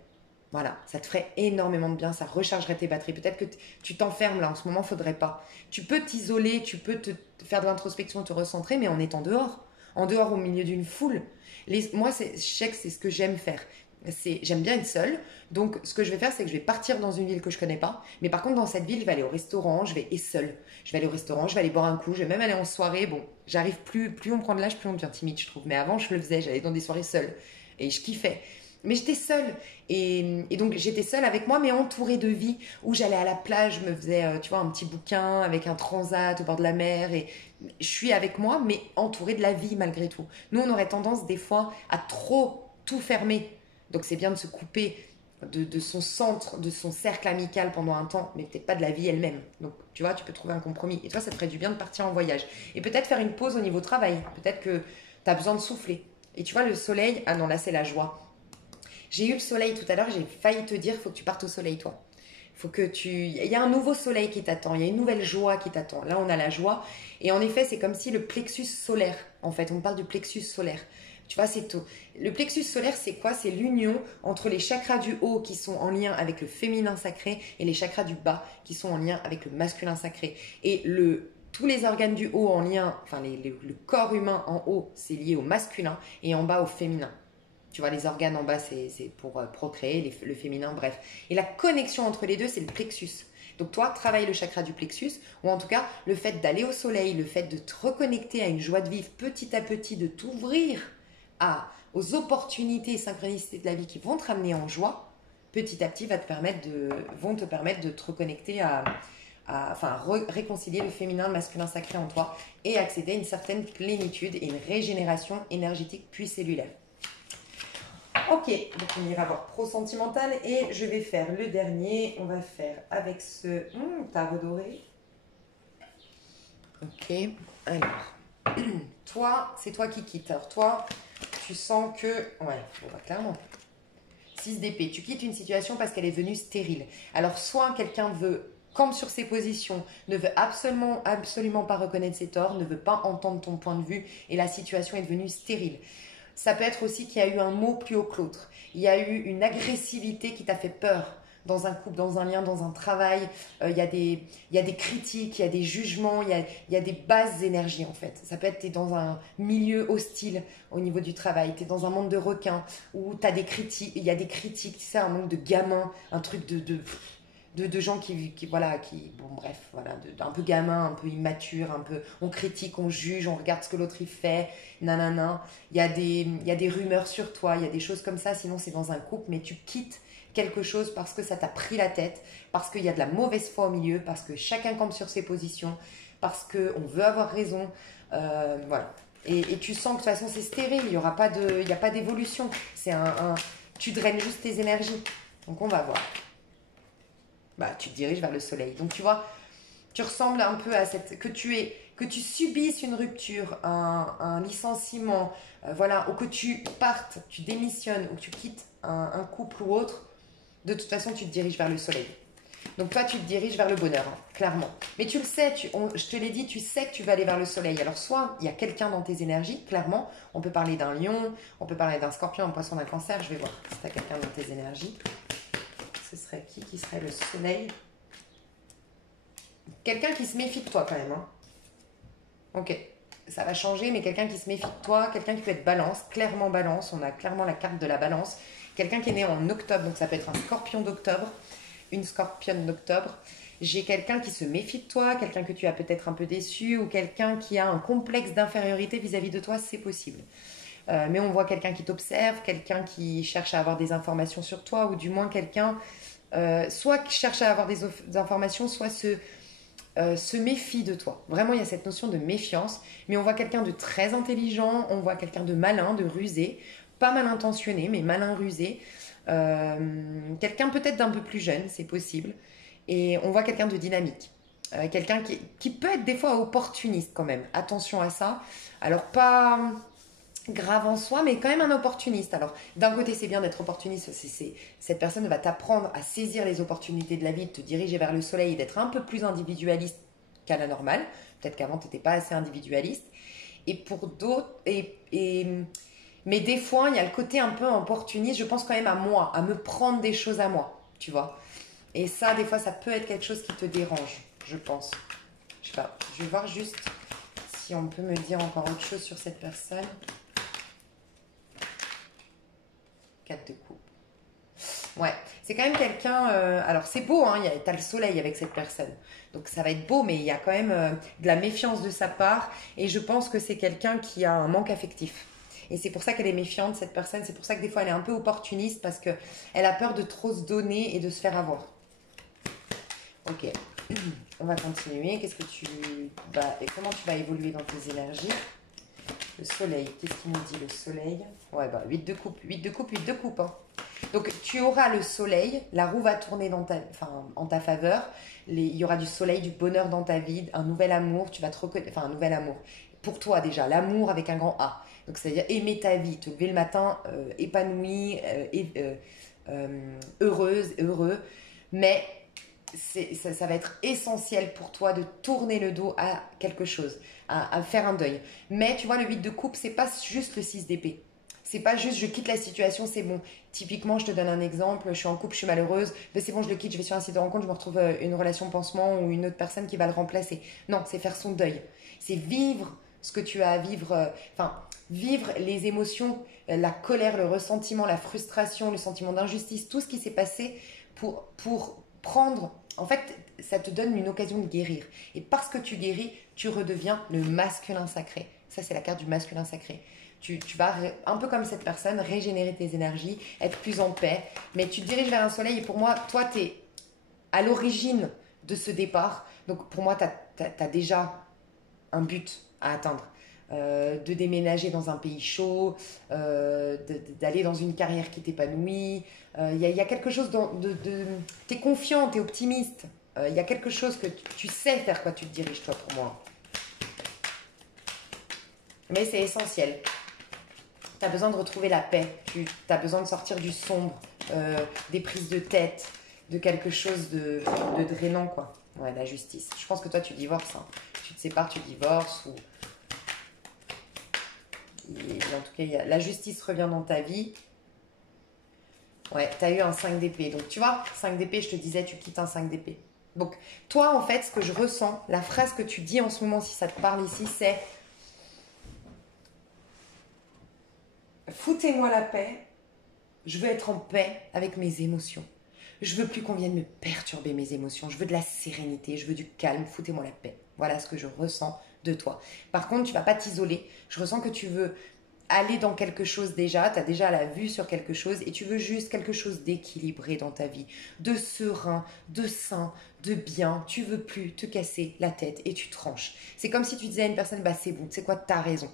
Voilà, ça te ferait énormément de bien, ça rechargerait tes batteries. Peut-être que tu t'enfermes là, en ce moment, faudrait pas. Tu peux t'isoler, tu peux te faire de l'introspection, te recentrer, mais en étant dehors. En dehors, au milieu d'une foule. Moi, je sais que c'est ce que j'aime faire. J'aime bien être seule. Donc, ce que je vais faire, c'est que je vais partir dans une ville que je connais pas. Mais par contre, dans cette ville, je vais aller au restaurant, je vais être seule. Je vais aller au restaurant, je vais aller boire un coup, je vais même aller en soirée. Bon, j'arrive plus on prend de l'âge, plus on devient timide, je trouve. Mais avant, je le faisais, j'allais dans des soirées seule. Et je kiffais. Mais j'étais seule. Et donc j'étais seule avec moi, mais entourée de vie, où j'allais à la plage, je me faisais, tu vois, un petit bouquin avec un transat au bord de la mer. Et je suis avec moi, mais entourée de la vie malgré tout. Nous, on aurait tendance des fois à trop tout fermer. Donc c'est bien de se couper de son centre, de son cercle amical pendant un temps, mais peut-être pas de la vie elle-même. Donc tu vois, tu peux trouver un compromis. Et toi, ça te ferait du bien de partir en voyage. Et peut-être faire une pause au niveau travail. Peut-être que tu as besoin de souffler. Et tu vois, le soleil, ah non, là c'est la joie. J'ai eu le soleil tout à l'heure, j'ai failli te dire, il faut que tu partes au soleil, toi. Il y a un nouveau soleil qui t'attend, il y a une nouvelle joie qui t'attend. Là, on a la joie. Et en effet, c'est comme si le plexus solaire, en fait, on parle du plexus solaire. Tu vois, c'est tout. Le plexus solaire, c'est quoi? C'est l'union entre les chakras du haut qui sont en lien avec le féminin sacré et les chakras du bas qui sont en lien avec le masculin sacré. Et tous les organes du haut en lien, enfin, le corps humain en haut, c'est lié au masculin et en bas au féminin. Tu vois, les organes en bas, c'est pour procréer, le féminin, bref. Et la connexion entre les deux, c'est le plexus. Donc toi, travaille le chakra du plexus, ou en tout cas, le fait d'aller au soleil, le fait de te reconnecter à une joie de vivre petit à petit, de t'ouvrir aux opportunités et synchronicités de la vie qui vont te ramener en joie, petit à petit vont te permettre de te reconnecter réconcilier le féminin, le masculin sacré en toi et accéder à une certaine plénitude et une régénération énergétique puis cellulaire. Ok, donc on ira voir pro sentimental et je vais faire le dernier. On va faire avec ce tarot doré. Ok, alors, toi, c'est toi qui quittes. Alors toi, tu sens que, ouais, bon, bah, clairement, 6 d'épée, tu quittes une situation parce qu'elle est devenue stérile. Alors soit quelqu'un campe sur ses positions, ne veut absolument pas reconnaître ses torts, ne veut pas entendre ton point de vue et la situation est devenue stérile. Ça peut être aussi qu'il y a eu un mot plus haut que l'autre. Il y a eu une agressivité qui t'a fait peur dans un couple, dans un lien, dans un travail. Il y a des critiques, il y a des jugements, il y a des basses énergies en fait. Ça peut être que tu es dans un milieu hostile au niveau du travail, tu es dans un monde de requins où il y a des critiques, tu sais, un monde de gamins, un truc de gens un peu gamin, un peu immature, on critique, on juge, on regarde ce que l'autre il fait, nanana. Il y a des rumeurs sur toi, il y a des choses comme ça, sinon c'est dans un couple, mais tu quittes quelque chose parce que ça t'a pris la tête, parce qu'il y a de la mauvaise foi au milieu, parce que chacun campe sur ses positions, parce qu'on veut avoir raison, voilà. Et tu sens que de toute façon c'est stérile, il n'y a pas d'évolution, tu draines juste tes énergies. Donc on va voir. Bah, tu te diriges vers le soleil. Donc tu vois, tu ressembles un peu à que tu subisses une rupture, un licenciement, voilà, ou que tu partes, tu démissionnes, ou que tu quittes un couple ou autre, de toute façon tu te diriges vers le soleil. Donc toi tu te diriges vers le bonheur, hein, clairement. Mais tu le sais, je te l'ai dit, tu sais que tu vas aller vers le soleil. Alors soit il y a quelqu'un dans tes énergies, clairement, on peut parler d'un lion, on peut parler d'un scorpion, un poisson, d'un cancer, je vais voir si tu as quelqu'un dans tes énergies. Ce serait qui serait le soleil? Quelqu'un qui se méfie de toi quand même. Hein. Ok, ça va changer, mais quelqu'un qui se méfie de toi, quelqu'un qui peut être balance, clairement balance, on a clairement la carte de la balance. Quelqu'un qui est né en octobre, donc ça peut être un scorpion d'octobre, une scorpionne d'octobre. J'ai quelqu'un qui se méfie de toi, quelqu'un que tu as peut-être un peu déçu, ou quelqu'un qui a un complexe d'infériorité vis-à-vis de toi, c'est possible. Mais on voit quelqu'un qui t'observe, quelqu'un qui cherche à avoir des informations sur toi, ou du moins quelqu'un soit qui cherche à avoir des informations, soit se méfie de toi. Vraiment, il y a cette notion de méfiance, mais on voit quelqu'un de très intelligent, on voit quelqu'un de malin, de rusé, pas mal intentionné, mais malin rusé. Quelqu'un peut-être d'un peu plus jeune, c'est possible. Et on voit quelqu'un de dynamique. Quelqu'un qui peut être des fois opportuniste quand même. Attention à ça. Alors pas grave en soi, mais quand même un opportuniste. Alors, d'un côté, c'est bien d'être opportuniste. Cette personne va t'apprendre à saisir les opportunités de la vie, de te diriger vers le soleil et d'être un peu plus individualiste qu'à la normale. Peut-être qu'avant, tu n'étais pas assez individualiste. Et pour d'autres... Mais des fois, il y a le côté un peu opportuniste. Je pense quand même à moi, à me prendre des choses à moi, tu vois. Et ça, des fois, ça peut être quelque chose qui te dérange, je pense. Je sais pas. Je vais voir juste si on peut me dire encore autre chose sur cette personne. 4 de coupe. Ouais, c'est quand même quelqu'un... alors, c'est beau, hein, t'as le soleil avec cette personne. Donc, ça va être beau, mais il y a quand même de la méfiance de sa part. Et je pense que c'est quelqu'un qui a un manque affectif. Et c'est pour ça qu'elle est méfiante, cette personne. C'est pour ça que des fois, elle est un peu opportuniste parce qu'elle a peur de trop se donner et de se faire avoir. Ok, on va continuer. Qu'est-ce que tu vas... Et comment tu vas évoluer dans tes énergies? Le soleil, qu'est-ce qu'il nous dit le soleil? Ouais, bah 8 de coupe, 8 de coupe, 8 de coupe. Hein. Donc tu auras le soleil, la roue va tourner en ta faveur. Il y aura du soleil, du bonheur dans ta vie, un nouvel amour, tu vas te reconnaître, enfin un nouvel amour. Pour toi déjà, l'amour avec un grand A. Donc c'est-à-dire aimer ta vie, te lever le matin épanoui, heureuse, heureux. Mais ça va être essentiel pour toi de tourner le dos à quelque chose, à faire un deuil. Mais tu vois, le 8 de coupe, c'est pas juste le 6 d'épée. C'est pas juste je quitte la situation, c'est bon. Typiquement, je te donne un exemple, je suis en couple, je suis malheureuse, mais c'est bon, je le quitte, je vais sur un site de rencontre, je me retrouve une relation pansement ou une autre personne qui va le remplacer. Non, c'est faire son deuil. C'est vivre ce que tu as à vivre, vivre les émotions, la colère, le ressentiment, la frustration, le sentiment d'injustice, tout ce qui s'est passé pour prendre... En fait, ça te donne une occasion de guérir. Et parce que tu guéris, tu redeviens le masculin sacré. Ça, c'est la carte du masculin sacré. Tu vas, un peu comme cette personne, régénérer tes énergies, être plus en paix. Mais tu te diriges vers un soleil et pour moi, toi, tu es à l'origine de ce départ. Donc pour moi, tu as déjà un but à atteindre. De déménager dans un pays chaud, d'aller dans une carrière qui t'épanouit. Il y a quelque chose t'es confiant, t'es optimiste. Il y a quelque chose que tu sais vers quoi tu te diriges, toi, pour moi. Mais c'est essentiel. Tu as besoin de retrouver la paix. Tu as besoin de sortir du sombre, des prises de tête, de quelque chose de drainant, quoi. Ouais, la justice. Je pense que toi, tu divorces. Hein. Tu te sépares, tu divorces ou... Et en tout cas, la justice revient dans ta vie. Ouais, tu as eu un 5 d'épée. Donc, tu vois, 5 d'épée, je te disais, tu quittes un 5 d'épée. Donc, toi, en fait, ce que je ressens, la phrase que tu dis en ce moment, si ça te parle ici, c'est « Foutez-moi la paix. Je veux être en paix avec mes émotions. Je veux plus qu'on vienne me perturber mes émotions. Je veux de la sérénité, je veux du calme. Foutez-moi la paix. » Voilà ce que je ressens de toi. Par contre, tu ne vas pas t'isoler. Je ressens que tu veux aller dans quelque chose déjà. Tu as déjà la vue sur quelque chose et tu veux juste quelque chose d'équilibré dans ta vie. De serein, de sain, de bien. Tu veux plus te casser la tête et tu tranches. C'est comme si tu disais à une personne, bah c'est bon, tu sais quoi, t'as raison.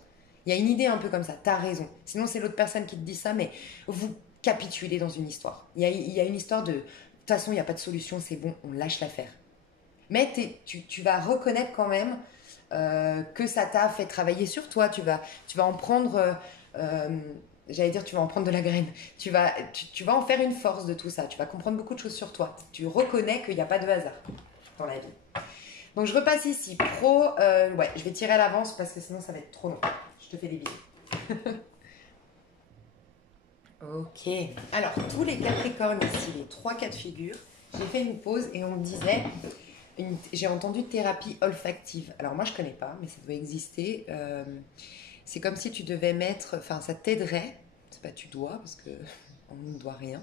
Il y a une idée un peu comme ça, t'as raison. Sinon, c'est l'autre personne qui te dit ça, mais vous capitulez dans une histoire. Il y a une histoire de toute façon, il n'y a pas de solution, c'est bon, on lâche l'affaire. Mais tu vas reconnaître quand même que ça t'a fait travailler sur toi. Tu vas en prendre, j'allais dire, tu vas en prendre de la graine. Tu vas en faire une force de tout ça. Tu vas comprendre beaucoup de choses sur toi. Tu reconnais qu'il n'y a pas de hasard dans la vie. Donc, je repasse ici. Pro, ouais, je vais tirer à l'avance parce que sinon, ça va être trop long. Je te fais des bisous. Ok. Alors, tous les Capricornes ici, les 3 cas de figure, j'ai fait une pause et on me disait J'ai entendu thérapie olfactive. Alors moi je connais pas, mais ça doit exister. C'est comme si tu devais mettre, enfin ça t'aiderait, c'est pas tu dois parce que on ne doit rien,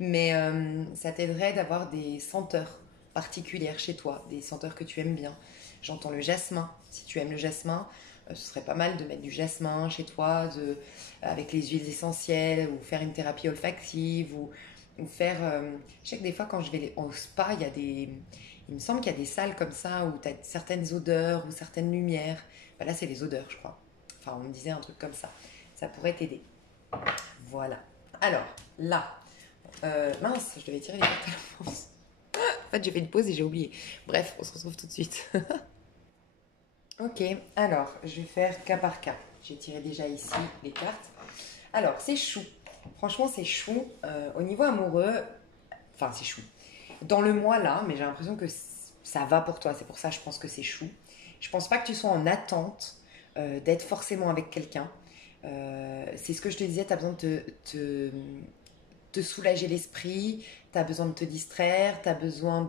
mais ça t'aiderait d'avoir des senteurs particulières chez toi, des senteurs que tu aimes bien. J'entends le jasmin. Si tu aimes le jasmin, ce serait pas mal de mettre du jasmin chez toi, avec les huiles essentielles, ou faire une thérapie olfactive, ou faire. Je sais que des fois quand je vais au spa, il me semble qu'il y a des salles comme ça où tu as certaines odeurs ou certaines lumières. Ben là, c'est les odeurs, je crois. Enfin, on me disait un truc comme ça. Ça pourrait t'aider. Voilà. Alors, là. Mince, je devais tirer les cartes à l'avance. En fait, j'ai fait une pause et j'ai oublié. Bref, on se retrouve tout de suite. Ok, alors, je vais faire cas par cas. J'ai tiré déjà ici les cartes. Alors, c'est chou. Franchement, c'est chou. Au niveau amoureux, enfin, c'est chou. Dans le mois là, mais j'ai l'impression que ça va pour toi. C'est pour ça que je pense que c'est chou. Je pense pas que tu sois en attente d'être forcément avec quelqu'un. C'est ce que je te disais, tu as besoin de te soulager l'esprit, tu as besoin de te distraire, tu as besoin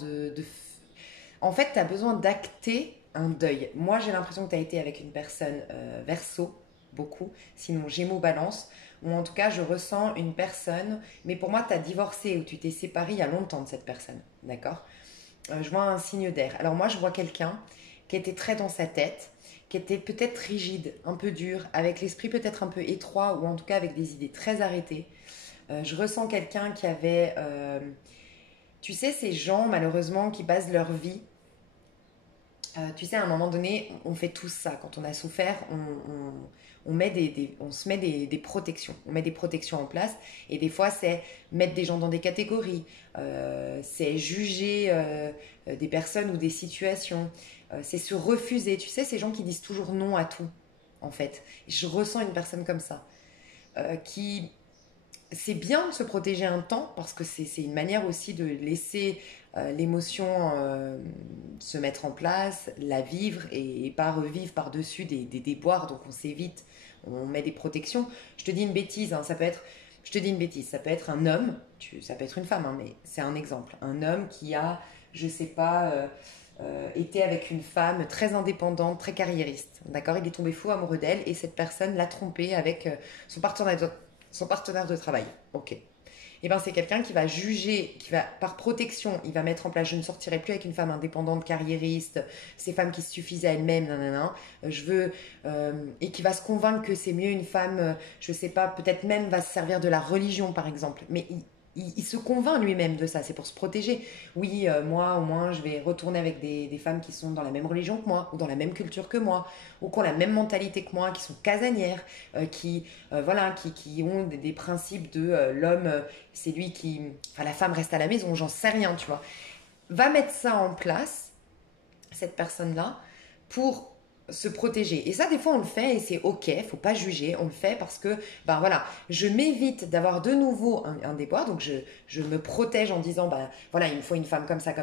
En fait, tu as besoin d'acter un deuil. Moi, j'ai l'impression que tu as été avec une personne verso, beaucoup, sinon Gémeaux Balance, ou en tout cas, je ressens une personne, mais pour moi, tu as divorcé ou tu t'es séparé il y a longtemps de cette personne, d'accord. Je vois un signe d'air. Alors moi, je vois quelqu'un qui était très dans sa tête, qui était peut-être rigide, un peu dur, avec l'esprit peut-être un peu étroit, ou en tout cas avec des idées très arrêtées. Je ressens quelqu'un qui avait... tu sais, ces gens, malheureusement, qui basent leur vie. Tu sais, à un moment donné, on fait tous ça. Quand on a souffert, on se met des protections. On met des protections en place. Et des fois, c'est mettre des gens dans des catégories. C'est juger des personnes ou des situations. C'est se refuser. Tu sais, ces gens qui disent toujours non à tout, en fait. Je ressens une personne comme ça. Qui c'est bien de se protéger un temps parce que c'est une manière aussi de laisser l'émotion se mettre en place, la vivre et pas revivre par-dessus des déboires. Donc on s'évite, on met des protections. Je te dis une bêtise, hein, je te dis une bêtise, ça peut être un homme, ça peut être une femme, hein, mais c'est un exemple. Un homme qui a, je sais pas, été avec une femme très indépendante, très carriériste. D'accord. Il est tombé fou amoureux d'elle et cette personne l'a trompé avec son partenaire de travail. Ok. Et ben c'est quelqu'un qui va juger, qui va par protection, il va mettre en place je ne sortirai plus avec une femme indépendante, carriériste, ces femmes qui se suffisent à elles-mêmes, nanana. Je veux et qui va se convaincre que c'est mieux une femme, je sais pas, peut-être même va se servir de la religion par exemple. Mais il se convainc lui-même de ça, c'est pour se protéger. Oui, moi au moins je vais retourner avec des femmes qui sont dans la même religion que moi, ou dans la même culture que moi, ou qui ont la même mentalité que moi, qui sont casanières, voilà, qui ont des principes de l'homme, c'est lui qui... Enfin la femme reste à la maison, j'en sais rien, tu vois. Va mettre ça en place, cette personne-là, pour se protéger. Et ça, des fois, on le fait et c'est ok, faut pas juger, on le fait parce que, ben voilà, je m'évite d'avoir de nouveau un déboire, donc je me protège en disant, ben voilà, il me faut une femme comme ça,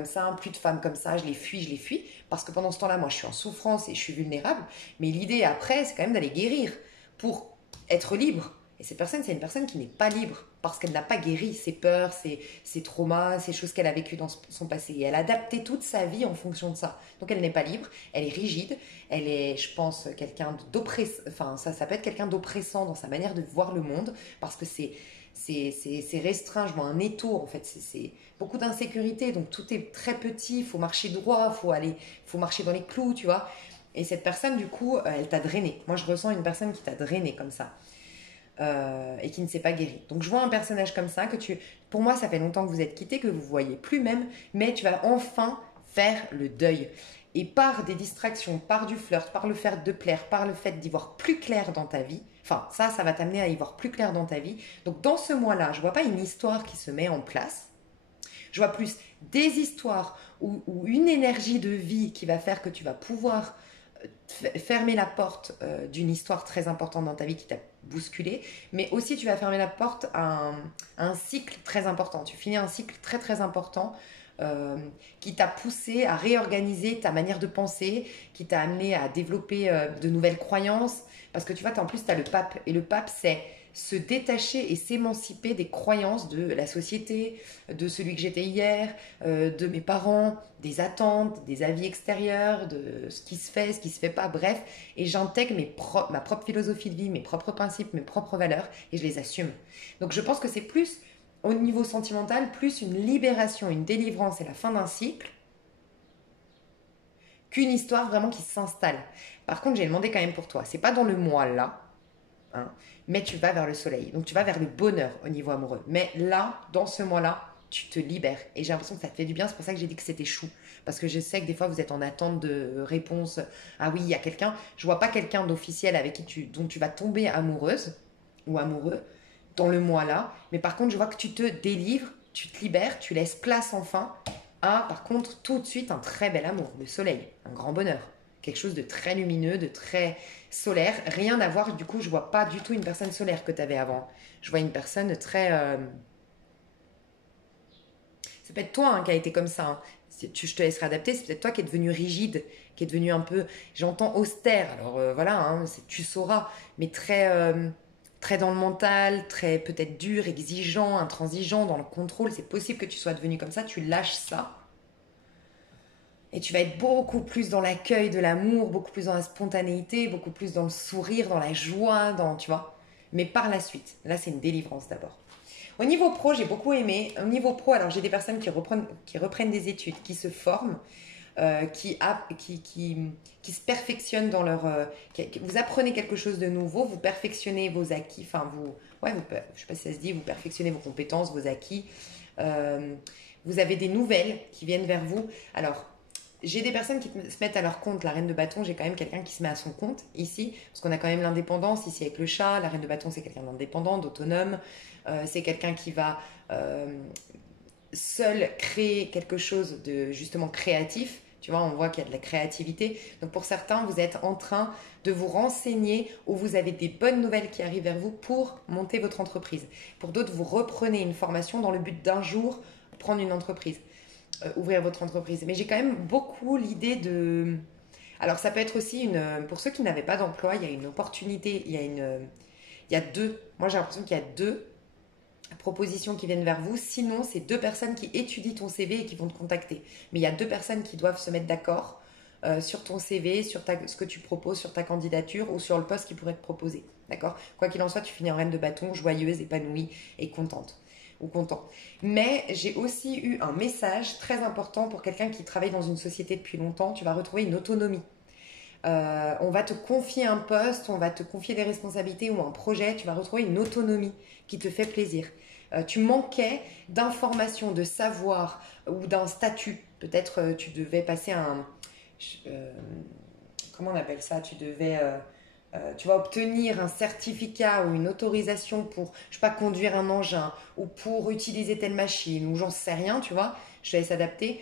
plus de femmes comme ça, je les fuis, parce que pendant ce temps-là, moi, je suis en souffrance et je suis vulnérable, mais l'idée après, c'est quand même d'aller guérir pour être libre. Et cette personne, c'est une personne qui n'est pas libre parce qu'elle n'a pas guéri ses peurs, ses traumas, ces choses qu'elle a vécues dans son passé. Et elle a adapté toute sa vie en fonction de ça. Donc elle n'est pas libre, elle est rigide, elle est, je pense, quelqu'un d'oppressant. Enfin, ça peut être quelqu'un d'oppressant dans sa manière de voir le monde parce que c'est restreint. Je vois un étau en fait. C'est beaucoup d'insécurité. Donc tout est très petit. Il faut marcher droit, faut marcher dans les clous, tu vois. Et cette personne, du coup, elle t'a drainé. Moi, je ressens une personne qui t'a drainé comme ça. Et qui ne s'est pas guéri. Donc je vois un personnage comme ça pour moi ça fait longtemps que vous êtes quittés, que vous voyez plus même, mais tu vas enfin faire le deuil. Et par des distractions, par du flirt, par le fait de plaire, par le fait d'y voir plus clair dans ta vie, enfin ça va t'amener à y voir plus clair dans ta vie. Donc dans ce mois-là, je vois pas une histoire qui se met en place. Je vois plus des histoires ou une énergie de vie qui va faire que tu vas pouvoir fermer la porte d'une histoire très importante dans ta vie qui t'a bousculé, mais aussi tu vas fermer la porte à un cycle très important. Tu finis un cycle très très important qui t'a poussé à réorganiser ta manière de penser, qui t'a amené à développer de nouvelles croyances, parce que tu vois, en plus tu as le pape, et le pape se détacher et s'émanciper des croyances de la société, de celui que j'étais hier, de mes parents, des attentes, des avis extérieurs, de ce qui se fait, ce qui se fait pas, bref. Et j'intègre ma propre philosophie de vie, mes propres principes, mes propres valeurs et je les assume. Donc je pense que c'est plus, au niveau sentimental, plus une libération, une délivrance et la fin d'un cycle qu'une histoire vraiment qui s'installe. Par contre, j'ai demandé quand même pour toi, c'est pas dans le mois là, hein, mais tu vas vers le soleil. Donc tu vas vers le bonheur au niveau amoureux. Mais là, dans ce mois-là, tu te libères. Et j'ai l'impression que ça te fait du bien. C'est pour ça que j'ai dit que c'était chou. Parce que je sais que des fois, vous êtes en attente de réponse. Ah oui, il y a quelqu'un. Je vois pas quelqu'un d'officiel avec dont tu vas tomber amoureuse ou amoureux dans le mois-là. Mais par contre, je vois que tu te délivres, tu te libères, tu laisses place enfin à, par contre, tout de suite, un très bel amour. Le soleil, un grand bonheur. Quelque chose de très lumineux, de très solaire. Rien à voir, du coup, je vois pas du tout une personne solaire que tu avais avant. Je vois une personne très... Ça peut être toi hein, qui a été comme ça. Hein. Je te laisserai adapter. C'est peut-être toi qui est devenu rigide, qui est devenu un peu, j'entends austère. Alors voilà, hein, tu sauras, mais très dans le mental, très peut-être dur, exigeant, intransigeant dans le contrôle. C'est possible que tu sois devenu comme ça. Tu lâches ça. Et tu vas être beaucoup plus dans l'accueil de l'amour, beaucoup plus dans la spontanéité, beaucoup plus dans le sourire, dans la joie, tu vois. Mais par la suite, là c'est une délivrance d'abord. Au niveau pro, j'ai beaucoup aimé. Au niveau pro, alors j'ai des personnes qui reprennent des études, qui se forment, qui se perfectionnent dans leur... vous apprenez quelque chose de nouveau, vous perfectionnez vos acquis, enfin je sais pas si ça se dit, vous perfectionnez vos compétences, vos acquis. Vous avez des nouvelles qui viennent vers vous. Alors, j'ai des personnes qui se mettent à leur compte. La reine de bâton, j'ai quand même quelqu'un qui se met à son compte ici, parce qu'on a quand même l'indépendance ici avec le chat. La reine de bâton, c'est quelqu'un d'indépendant, d'autonome. C'est quelqu'un qui va seul créer quelque chose de justement créatif. Tu vois, on voit qu'il y a de la créativité. Donc pour certains, vous êtes en train de vous renseigner ou vous avez des bonnes nouvelles qui arrivent vers vous pour monter votre entreprise. Pour d'autres, vous reprenez une formation dans le but d'un jour prendre une entreprise. Ouvrir votre entreprise. Mais j'ai quand même beaucoup l'idée de... Alors ça peut être aussi pour ceux qui n'avaient pas d'emploi, il y a une opportunité, il y a deux. Moi j'ai l'impression qu'il y a deux propositions qui viennent vers vous. Sinon, c'est deux personnes qui étudient ton CV et qui vont te contacter. Mais il y a deux personnes qui doivent se mettre d'accord sur ton CV, sur ce que tu proposes, sur ta candidature ou sur le poste qui pourrait te proposer. D'accord? Quoi qu'il en soit, tu finis en reine de bâton, joyeuse, épanouie et contente. Ou content. Mais j'ai aussi eu un message très important pour quelqu'un qui travaille dans une société depuis longtemps. Tu vas retrouver une autonomie. On va te confier un poste, on va te confier des responsabilités ou un projet. Tu vas retrouver une autonomie qui te fait plaisir. Tu manquais d'informations, de savoir ou d'un statut. Peut-être tu devais passer un... comment on appelle ça? Tu devais... tu vas obtenir un certificat ou une autorisation pour, je sais pas, conduire un engin ou pour utiliser telle machine ou j'en sais rien, tu vois, je te laisse adapter,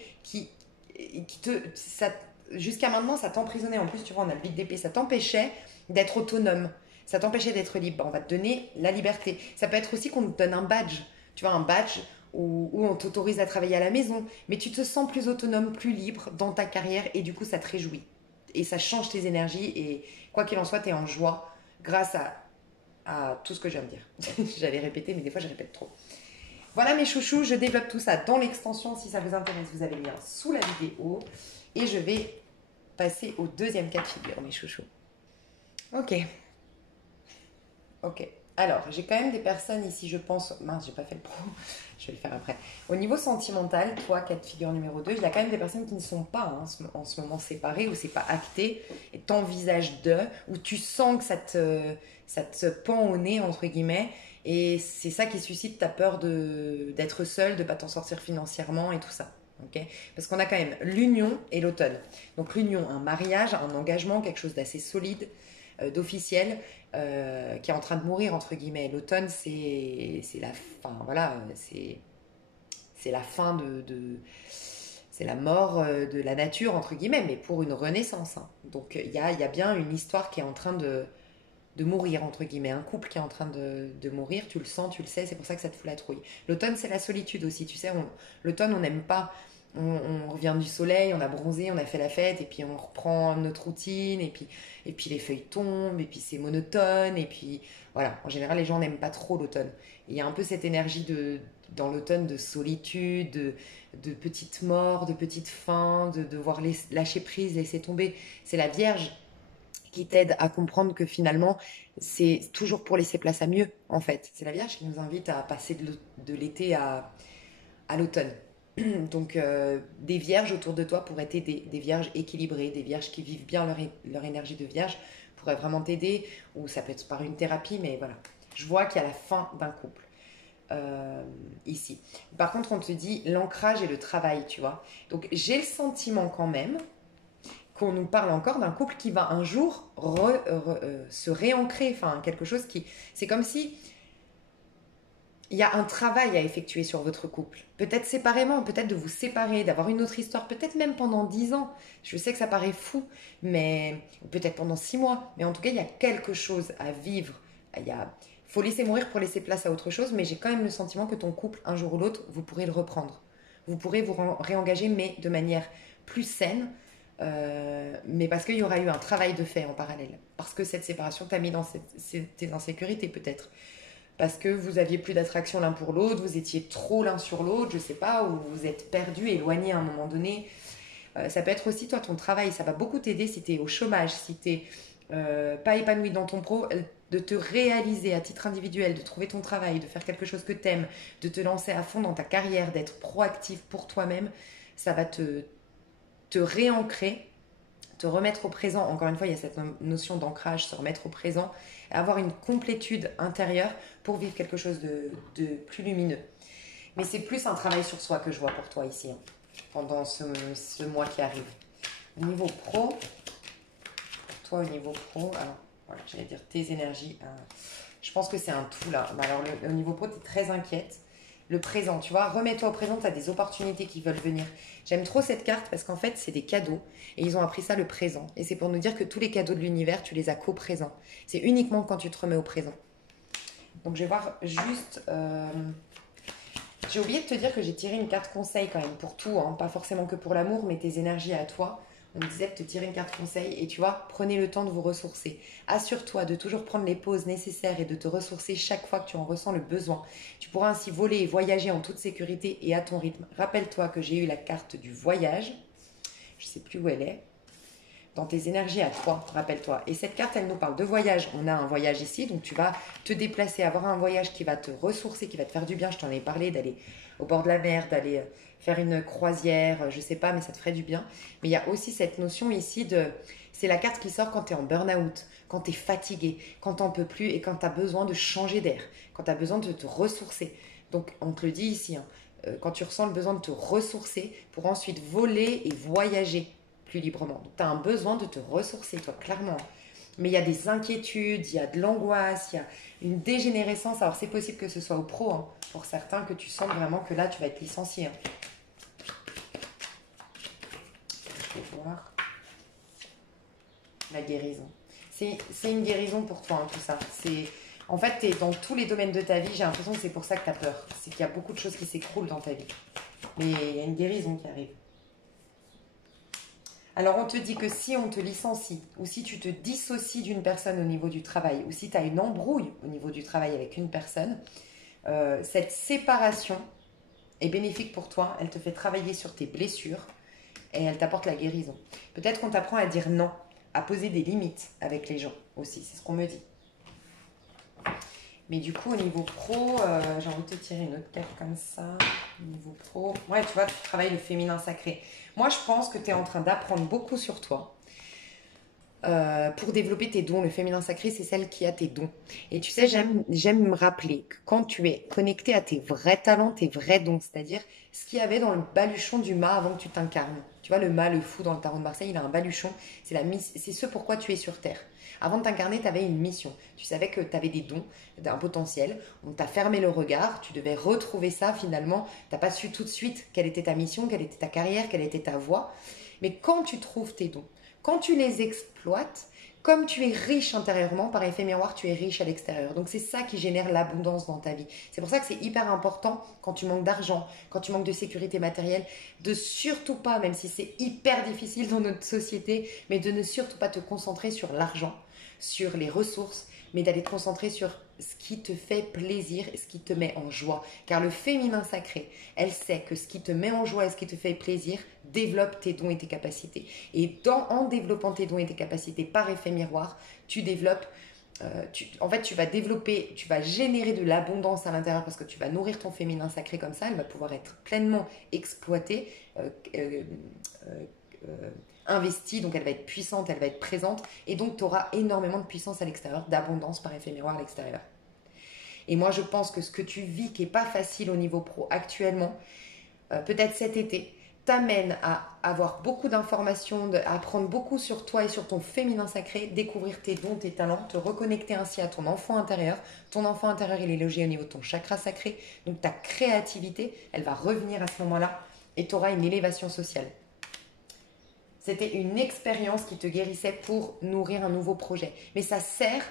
jusqu'à maintenant, ça t'emprisonnait. En plus, tu vois, on a le vide d'épée, ça t'empêchait d'être autonome, ça t'empêchait d'être libre. On va te donner la liberté. Ça peut être aussi qu'on te donne un badge, tu vois, un badge où on t'autorise à travailler à la maison, mais tu te sens plus autonome, plus libre dans ta carrière et du coup, ça te réjouit. Et ça change tes énergies et quoi qu'il en soit, tu es en joie grâce à tout ce que je viens de dire. J'allais répéter, mais des fois, je répète trop. Voilà mes chouchous, je développe tout ça dans l'extension. Si ça vous intéresse, vous avez le lien sous la vidéo. Et je vais passer au deuxième cas de figure, mes chouchous. Ok. Alors, j'ai quand même des personnes ici, je pense... Mince, j'ai pas fait le pro. Je vais le faire après. Au niveau sentimental, toi, cas de figure numéro 2, il y a quand même des personnes qui ne sont pas en ce moment séparées, ou c'est pas acté, et t'envisages ou tu sens que ça te pend au nez, entre guillemets, et c'est ça qui suscite ta peur d'être seule, de pas t'en sortir financièrement et tout ça. Okay, parce qu'on a quand même l'union et l'automne. Donc l'union, un mariage, un engagement, quelque chose d'assez solide, d'officiel, qui est en train de mourir entre guillemets. L'automne, c'est la fin, voilà, c'est la fin c'est la mort de la nature entre guillemets, mais pour une renaissance. Hein. Donc il y a bien une histoire qui est en train de mourir entre guillemets, un couple qui est en train de mourir, tu le sens, tu le sais, c'est pour ça que ça te fout la trouille. L'automne, c'est la solitude aussi, tu sais, l'automne, on n'aime pas on revient du soleil, on a bronzé, on a fait la fête, et puis on reprend notre routine, et puis les feuilles tombent, et puis c'est monotone, et puis voilà. En général, les gens n'aiment pas trop l'automne. Il y a un peu cette énergie dans l'automne de solitude, de petites morts, de petites fins, de devoir lâcher prise, laisser tomber. C'est la Vierge qui t'aide à comprendre que finalement, c'est toujours pour laisser place à mieux, en fait. C'est la Vierge qui nous invite à passer de l'été à l'automne. Donc, des vierges autour de toi pourraient t'aider, des vierges équilibrées, des vierges qui vivent bien leur énergie de vierge pourraient vraiment t'aider, ou ça peut être par une thérapie, mais voilà. Je vois qu'il y a la fin d'un couple ici. Par contre, on te dit l'ancrage et le travail, tu vois. Donc, j'ai le sentiment quand même qu'on nous parle encore d'un couple qui va un jour se réancrer, enfin, quelque chose qui... C'est comme si il y a un travail à effectuer sur votre couple. Peut-être séparément, peut-être de vous séparer, d'avoir une autre histoire, peut-être même pendant 10 ans. Je sais que ça paraît fou, mais peut-être pendant 6 mois. Mais en tout cas, il y a quelque chose à vivre. Il faut laisser mourir pour laisser place à autre chose, mais j'ai quand même le sentiment que ton couple, un jour ou l'autre, vous pourrez le reprendre. Vous pourrez vous réengager, mais de manière plus saine, mais parce qu'il y aura eu un travail de fait en parallèle. Parce que cette séparation t'a mis dans tes insécurités, peut-être. Parce que vous aviez plus d'attraction l'un pour l'autre, vous étiez trop l'un sur l'autre, je sais pas, ou vous êtes perdu, éloigné à un moment donné. Ça peut être aussi toi ton travail, ça va beaucoup t'aider si tu es au chômage, si tu n'es pas épanoui dans ton pro, de te réaliser à titre individuel, de trouver ton travail, de faire quelque chose que tu aimes, de te lancer à fond dans ta carrière, d'être proactif pour toi-même, ça va te réancrer, te remettre au présent. Encore une fois, il y a cette notion d'ancrage, se remettre au présent, avoir une complétude intérieure pour vivre quelque chose de plus lumineux. Mais c'est plus un travail sur soi que je vois pour toi ici, hein, pendant ce mois qui arrive. Au niveau pro, pour toi au niveau pro, alors voilà, j'allais dire tes énergies, je pense que c'est un tout là. Alors au niveau pro, tu es très inquiète. Le présent, tu vois, remets-toi au présent, tu as des opportunités qui veulent venir. J'aime trop cette carte parce qu'en fait, c'est des cadeaux et ils ont appris ça le présent. Et c'est pour nous dire que tous les cadeaux de l'univers, tu les as qu'au présent. C'est uniquement quand tu te remets au présent. Donc je vais voir juste... J'ai oublié de te dire que j'ai tiré une carte conseil quand même pour tout, hein. Pas forcément que pour l'amour, mais tes énergies à toi. On me disait de te tirer une carte conseil et tu vois, prenez le temps de vous ressourcer. Assure-toi de toujours prendre les pauses nécessaires et de te ressourcer chaque fois que tu en ressens le besoin. Tu pourras ainsi voler et voyager en toute sécurité et à ton rythme. Rappelle-toi que j'ai eu la carte du voyage. Je ne sais plus où elle est. Dans tes énergies à toi, rappelle-toi. Et cette carte, elle nous parle de voyage. On a un voyage ici, donc tu vas te déplacer, avoir un voyage qui va te ressourcer, qui va te faire du bien. Je t'en ai parlé, d'aller au bord de la mer, d'aller faire une croisière, je sais pas, mais ça te ferait du bien. Mais il y a aussi cette notion ici de... C'est la carte qui sort quand tu es en burn-out, quand tu es fatigué, quand tu n'en peux plus et quand tu as besoin de changer d'air, quand tu as besoin de te ressourcer. Donc, on te le dit ici, hein, quand tu ressens le besoin de te ressourcer pour ensuite voler et voyager plus librement. Donc, tu as un besoin de te ressourcer, toi, clairement. Mais il y a des inquiétudes, il y a de l'angoisse, il y a une dégénérescence. Alors, c'est possible que ce soit au pro, hein, pour certains, que tu sens vraiment que là, tu vas être licencié. Hein. Je vais voir. La guérison. C'est une guérison pour toi, hein, tout ça. En fait, tu es dans tous les domaines de ta vie. J'ai l'impression que c'est pour ça que tu as peur. C'est qu'il y a beaucoup de choses qui s'écroulent dans ta vie. Mais il y a une guérison qui arrive. Alors, on te dit que si on te licencie, ou si tu te dissocies d'une personne au niveau du travail, ou si tu as une embrouille au niveau du travail avec une personne, cette séparation est bénéfique pour toi. Elle te fait travailler sur tes blessures et elle t'apporte la guérison. Peut-être qu'on t'apprend à dire non, à poser des limites avec les gens aussi. C'est ce qu'on me dit. Mais du coup, au niveau pro, j'ai envie de te tirer une autre carte comme ça. Au niveau pro, ouais, tu vois, tu travailles le féminin sacré. Moi, je pense que tu es en train d'apprendre beaucoup sur toi pour développer tes dons. Le féminin sacré, c'est celle qui a tes dons. Et tu sais, j'aime me rappeler que quand tu es connecté à tes vrais talents, tes vrais dons, c'est-à-dire ce qu'il y avait dans le baluchon du mât avant que tu t'incarnes. Tu vois, le mât, le fou dans le tarot de Marseille, il a un baluchon. C'est ce pourquoi tu es sur Terre. Avant de t'incarner, tu avais une mission. Tu savais que tu avais des dons, un potentiel. On t'a fermé le regard. Tu devais retrouver ça finalement. Tu n'as pas su tout de suite quelle était ta mission, quelle était ta carrière, quelle était ta voie. Mais quand tu trouves tes dons, quand tu les exploites, Comme tu es riche intérieurement, par effet miroir, tu es riche à l'extérieur. Donc c'est ça qui génère l'abondance dans ta vie. C'est pour ça que c'est hyper important quand tu manques d'argent, quand tu manques de sécurité matérielle, de surtout pas, même si c'est hyper difficile dans notre société, mais de ne surtout pas te concentrer sur l'argent, sur les ressources, mais d'aller te concentrer sur ce qui te fait plaisir et ce qui te met en joie. Car le féminin sacré, elle sait que ce qui te met en joie et ce qui te fait plaisir développe tes dons et tes capacités. Et en développant tes dons et tes capacités par effet miroir, tu développes, tu vas développer, tu vas générer de l'abondance à l'intérieur parce que tu vas nourrir ton féminin sacré comme ça, elle va pouvoir être pleinement exploitée, investie, donc elle va être puissante, elle va être présente, et donc tu auras énormément de puissance à l'extérieur, d'abondance par effet miroir à l'extérieur. Et moi je pense que ce que tu vis qui n'est pas facile au niveau pro actuellement, peut-être cet été, t'amène à avoir beaucoup d'informations, à apprendre beaucoup sur toi et sur ton féminin sacré, découvrir tes dons, tes talents, te reconnecter ainsi à ton enfant intérieur. Ton enfant intérieur, il est logé au niveau de ton chakra sacré, donc ta créativité, elle va revenir à ce moment-là et tu auras une élévation sociale. C'était une expérience qui te guérissait pour nourrir un nouveau projet. Mais ça sert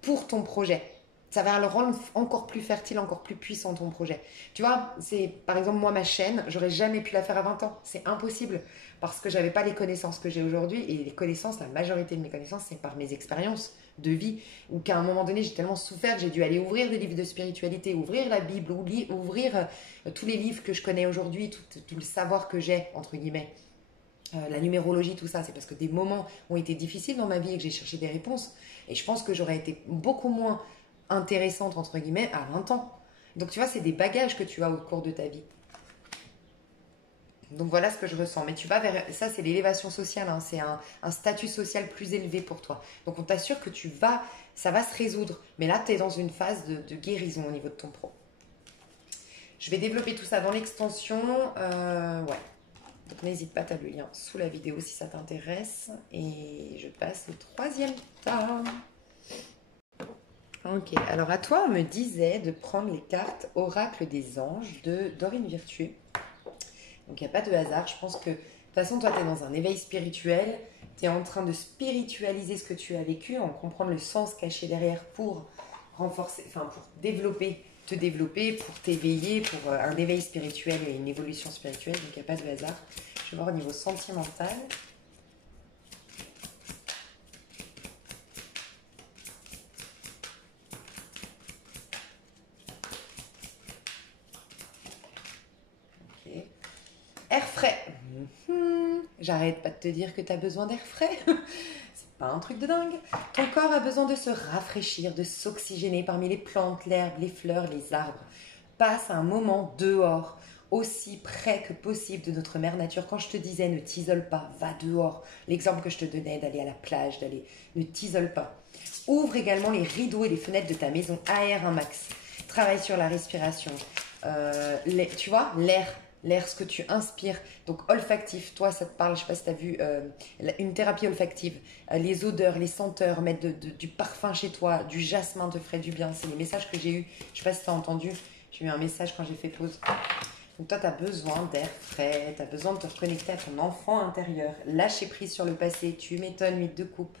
pour ton projet. Ça va le rendre encore plus fertile, encore plus puissant ton projet. Tu vois, c'est par exemple moi ma chaîne, j'aurais jamais pu la faire à 20 ans. C'est impossible parce que j'avais pas les connaissances que j'ai aujourd'hui. Et les connaissances, la majorité de mes connaissances, c'est par mes expériences de vie. Ou qu'à un moment donné, j'ai tellement souffert que j'ai dû aller ouvrir des livres de spiritualité, ouvrir la Bible, ouvrir tous les livres que je connais aujourd'hui, tout le savoir que j'ai, entre guillemets. La numérologie, tout ça, c'est parce que des moments ont été difficiles dans ma vie et que j'ai cherché des réponses. Et je pense que j'aurais été beaucoup moins intéressante, entre guillemets, à 20 ans. Donc tu vois, c'est des bagages que tu as au cours de ta vie. Donc voilà ce que je ressens. Mais tu vas vers... Ça, c'est l'élévation sociale. Hein. C'est un statut social plus élevé pour toi. Donc on t'assure que ça va se résoudre. Mais là, tu es dans une phase de guérison au niveau de ton pro. Je vais développer tout ça dans l'extension. Ouais. Donc n'hésite pas, tu as le lien sous la vidéo si ça t'intéresse. Et je passe au troisième tas. Ok, alors à toi, on me disait de prendre les cartes Oracle des anges de Dorine Virtue. Donc il n'y a pas de hasard. Je pense que de toute façon, toi, tu es dans un éveil spirituel. Tu es en train de spiritualiser ce que tu as vécu, en comprendre le sens caché derrière pour renforcer, enfin pour te développer, pour t'éveiller, pour un éveil spirituel et une évolution spirituelle. Donc il n'y a pas de hasard. Je vais voir au niveau sentimental. Ok. Air frais. J'arrête pas de te dire que tu as besoin d'air frais. C'est pas un truc de dingue. Ton corps a besoin de se rafraîchir, de s'oxygéner parmi les plantes, l'herbe, les fleurs, les arbres. Passe un moment dehors, aussi près que possible de notre mère nature. Quand je te disais ne t'isole pas, va dehors. L'exemple que je te donnais d'aller à la plage, ne t'isole pas. Ouvre également les rideaux et les fenêtres de ta maison. Aère un max. Travaille sur la respiration. Tu vois, l'air, ce que tu inspires. Donc olfactif, toi ça te parle, je sais pas si tu as vu une thérapie olfactive, les odeurs, les senteurs, mettre du parfum chez toi, du jasmin te ferait du bien. C'est les messages que j'ai eus, je sais pas si tu as entendu, j'ai eu un message quand j'ai fait pause. Donc toi tu as besoin d'air frais, tu as besoin de te reconnecter à ton enfant intérieur, lâcher prise sur le passé, tu m'étonnes, 8 de coupe.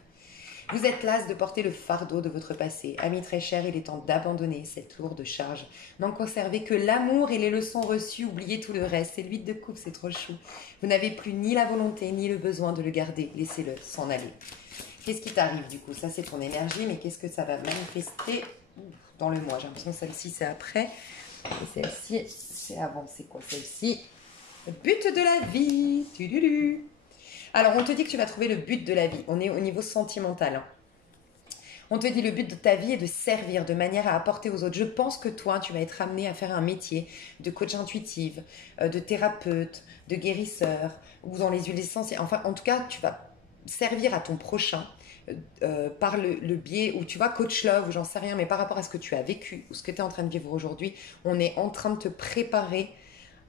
Vous êtes las de porter le fardeau de votre passé. Ami très cher, il est temps d'abandonner cette lourde charge. N'en conservez que l'amour et les leçons reçues, oubliez tout le reste. C'est l'huile de coupe, c'est trop chou. Vous n'avez plus ni la volonté ni le besoin de le garder. Laissez-le s'en aller. Qu'est-ce qui t'arrive du coup? Ça, c'est ton énergie, mais qu'est-ce que ça va manifester dans le mois? J'ai l'impression que celle-ci, c'est après. Et celle-ci, c'est avant. C'est quoi celle-ci? Le but de la vie. Tudulu. Alors, on te dit que tu vas trouver le but de la vie. On est au niveau sentimental. On te dit le but de ta vie est de servir de manière à apporter aux autres. Je pense que toi, tu vas être amené à faire un métier de coach intuitive, de thérapeute, de guérisseur, ou dans les huiles essentielles. Enfin, en tout cas, tu vas servir à ton prochain par le biais où tu vois coach love ou j'en sais rien, mais par rapport à ce que tu as vécu ou ce que tu es en train de vivre aujourd'hui, on est en train de te préparer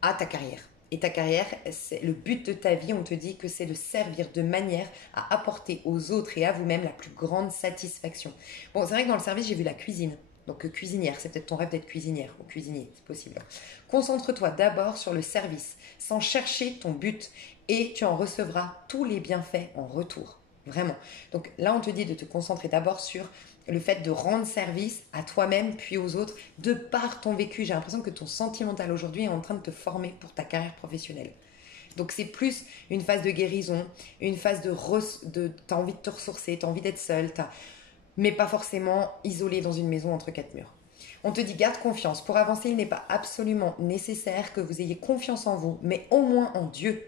à ta carrière. Et ta carrière, c'est le but de ta vie, on te dit que c'est de servir de manière à apporter aux autres et à vous-même la plus grande satisfaction. Bon, c'est vrai que dans le service, j'ai vu la cuisine. Donc cuisinière, c'est peut-être ton rêve d'être cuisinière ou cuisinier, c'est possible. Concentre-toi d'abord sur le service, sans chercher ton but, et tu en recevras tous les bienfaits en retour. Vraiment. Donc là, on te dit de te concentrer d'abord sur le fait de rendre service à toi-même puis aux autres de par ton vécu. J'ai l'impression que ton sentimental aujourd'hui est en train de te former pour ta carrière professionnelle. Donc c'est plus une phase de guérison, une phase t'as envie de te ressourcer, t'as envie d'être seule, mais pas forcément isolé dans une maison entre quatre murs. On te dit garde confiance. Pour avancer, il n'est pas absolument nécessaire que vous ayez confiance en vous, mais au moins en Dieu.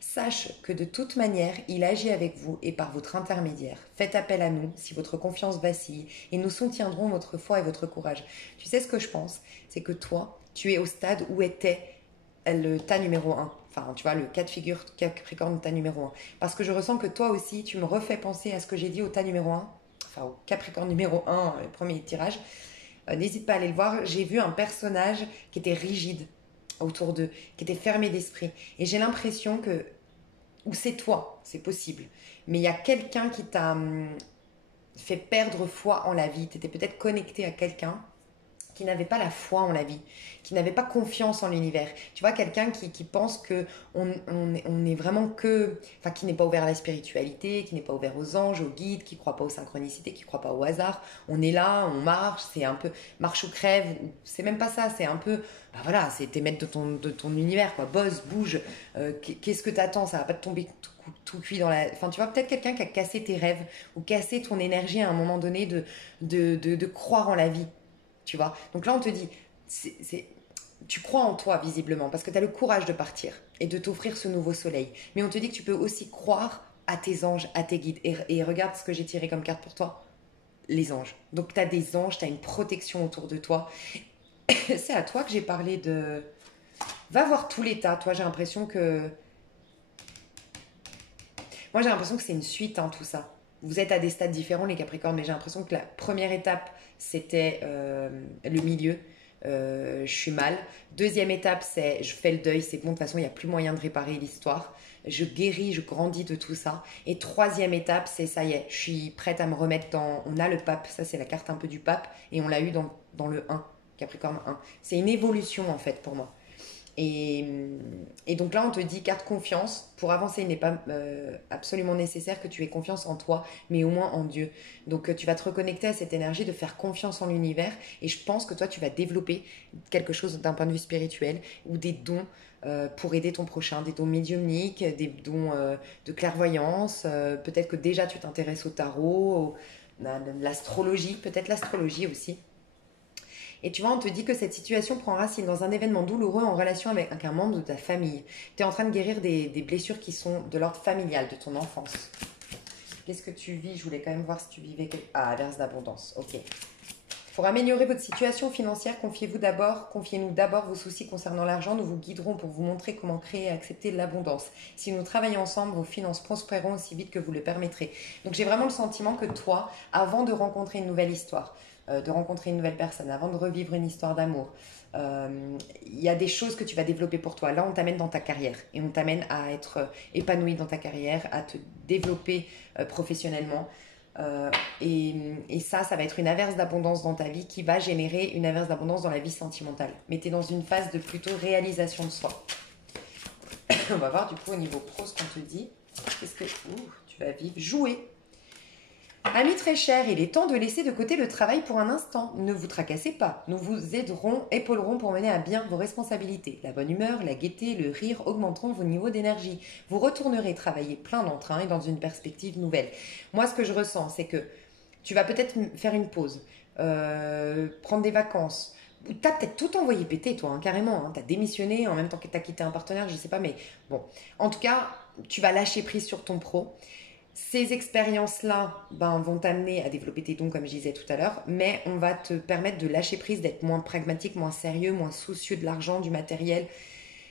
Sache que de toute manière, il agit avec vous et par votre intermédiaire. Faites appel à nous si votre confiance vacille et nous soutiendrons votre foi et votre courage. Tu sais ce que je pense? C'est que toi, tu es au stade où était le tas numéro un. Enfin, tu vois, le cas de figure Capricorne tas numéro un. Parce que je ressens que toi aussi, tu me refais penser à ce que j'ai dit au tas numéro un. Enfin, au Capricorne numéro un, le premier tirage. N'hésite pas à aller le voir. J'ai vu un personnage qui était rigide autour d'eux, qui était fermé d'esprit. Et j'ai l'impression que, ou c'est toi, c'est possible, mais il y a quelqu'un qui t'a fait perdre foi en la vie. Tu étais peut-être connecté à quelqu'un qui n'avait pas la foi en la vie, qui n'avait pas confiance en l'univers. Tu vois, quelqu'un qui pense que on est vraiment que... Enfin, qui n'est pas ouvert à la spiritualité, qui n'est pas ouvert aux anges, aux guides, qui ne croit pas aux synchronicités, qui ne croit pas au hasard. On est là, on marche, c'est un peu marche ou crève. C'est même pas ça, c'est un peu... Bah voilà, c'est t'es maître de ton univers, quoi. Bosse, bouge. Qu'est-ce que t'attends? Ça va pas te tomber tout cuit dans la... Enfin, tu vois, peut-être quelqu'un qui a cassé tes rêves ou cassé ton énergie à un moment donné de croire en la vie. Tu vois. Donc là, on te dit, tu crois en toi visiblement parce que tu as le courage de partir et de t'offrir ce nouveau soleil. Mais on te dit que tu peux aussi croire à tes anges, à tes guides. Et regarde ce que j'ai tiré comme carte pour toi. Les anges. Donc tu as des anges, tu as une protection autour de toi. C'est à toi que j'ai parlé de... Va voir tout l'état. Toi, j'ai l'impression que... Moi, j'ai l'impression que c'est une suite, hein, tout ça. Vous êtes à des stades différents, les Capricornes, mais j'ai l'impression que la première étape, c'était le milieu. Je suis mal. Deuxième étape, c'est je fais le deuil, c'est bon, de toute façon, il n'y a plus moyen de réparer l'histoire. Je guéris, je grandis de tout ça. Et troisième étape, c'est ça y est, je suis prête à me remettre dans... On a le pape, ça c'est la carte un peu du pape, et on l'a eu dans le 1, Capricorne 1. C'est une évolution en fait pour moi. Et, et donc là, on te dit, garde confiance. Pour avancer, il n'est pas absolument nécessaire que tu aies confiance en toi, mais au moins en Dieu. Donc tu vas te reconnecter à cette énergie de faire confiance en l'univers. Et je pense que toi, tu vas développer quelque chose d'un point de vue spirituel ou des dons pour aider ton prochain, des dons médiumniques, des dons de clairvoyance. Peut-être que déjà, tu t'intéresses au tarot, à l'astrologie, peut-être l'astrologie aussi. Et tu vois, on te dit que cette situation prend racine dans un événement douloureux en relation avec un membre de ta famille. Tu es en train de guérir des blessures qui sont de l'ordre familial, de ton enfance. Qu'est-ce que tu vis? Je voulais quand même voir si tu vivais... Ah, verse d'abondance, ok. Pour améliorer votre situation financière, confiez-nous d'abord vos soucis concernant l'argent. Nous vous guiderons pour vous montrer comment créer et accepter l'abondance. Si nous travaillons ensemble, vos finances prospéreront aussi vite que vous le permettrez. Donc j'ai vraiment le sentiment que toi, avant de rencontrer une nouvelle histoire, de rencontrer une nouvelle personne, avant de revivre une histoire d'amour, il y a des choses que tu vas développer pour toi. Là, on t'amène dans ta carrière et on t'amène à être épanoui dans ta carrière, à te développer professionnellement. Et ça va être une averse d'abondance dans ta vie qui va générer une averse d'abondance dans la vie sentimentale. Mais tu es dans une phase de plutôt réalisation de soi. On va voir du coup au niveau pro ce qu'on te dit. Qu'est-ce que tu vas vivre? Jouer. Amis très chers, il est temps de laisser de côté le travail pour un instant. Ne vous tracassez pas. Nous vous épaulerons pour mener à bien vos responsabilités. La bonne humeur, la gaieté, le rire augmenteront vos niveaux d'énergie. Vous retournerez travailler plein d'entrain et dans une perspective nouvelle. Moi, ce que je ressens, c'est que tu vas peut-être faire une pause, prendre des vacances. Ou t'as peut-être tout envoyé péter, toi, hein, carrément. Hein. T'as démissionné en même temps que t'as quitté un partenaire, je sais pas, mais bon. En tout cas, tu vas lâcher prise sur ton pro. Ces expériences-là vont t'amener à développer tes dons, comme je disais tout à l'heure, mais on va te permettre de lâcher prise, d'être moins pragmatique, moins sérieux, moins soucieux de l'argent, du matériel.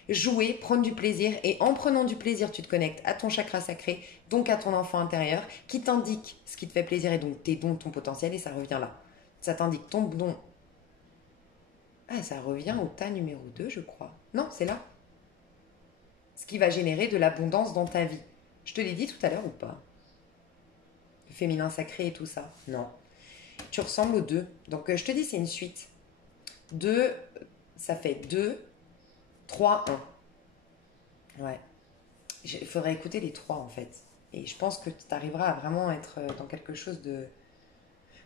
Jouer, prendre du plaisir, et en prenant du plaisir, tu te connectes à ton chakra sacré, donc à ton enfant intérieur, qui t'indique ce qui te fait plaisir et donc tes dons, ton potentiel, et ça revient là. Ça t'indique ton don. Ah, ça revient au tas numéro 2, je crois. Non, c'est là. Ce qui va générer de l'abondance dans ta vie. Je te l'ai dit tout à l'heure ou pas? Le féminin sacré et tout ça. Non. Tu ressembles aux deux. Donc, je te dis, c'est une suite. 2, ça fait 2, 3, 1. Ouais. Il faudrait écouter les 3, en fait. Et je pense que tu arriveras à vraiment être dans quelque chose de...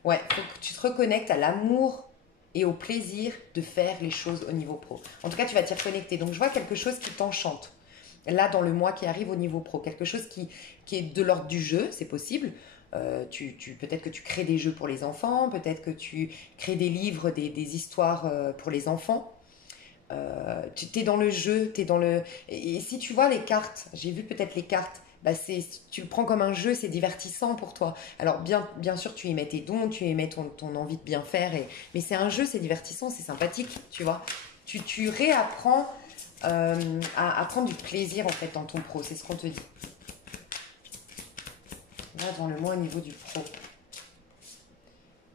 Ouais, faut que tu te reconnectes à l'amour et au plaisir de faire les choses au niveau pro. En tout cas, tu vas t'y reconnecter. Donc, je vois quelque chose qui t'enchante. Là, dans le mois qui arrive au niveau pro, quelque chose qui est de l'ordre du jeu, c'est possible. Peut-être que tu crées des jeux pour les enfants, peut-être que tu crées des livres, des histoires pour les enfants. Tu es dans le jeu, tu es dans le... Et si tu vois les cartes, j'ai vu peut-être les cartes, bah tu le prends comme un jeu, c'est divertissant pour toi. Alors bien sûr, tu y mets tes dons, tu y mets ton envie de bien faire, mais c'est un jeu, c'est divertissant, c'est sympathique, tu vois. Tu réapprends à prendre du plaisir en fait dans ton pro, c'est ce qu'on te dit. Là, dans le mois au niveau du pro,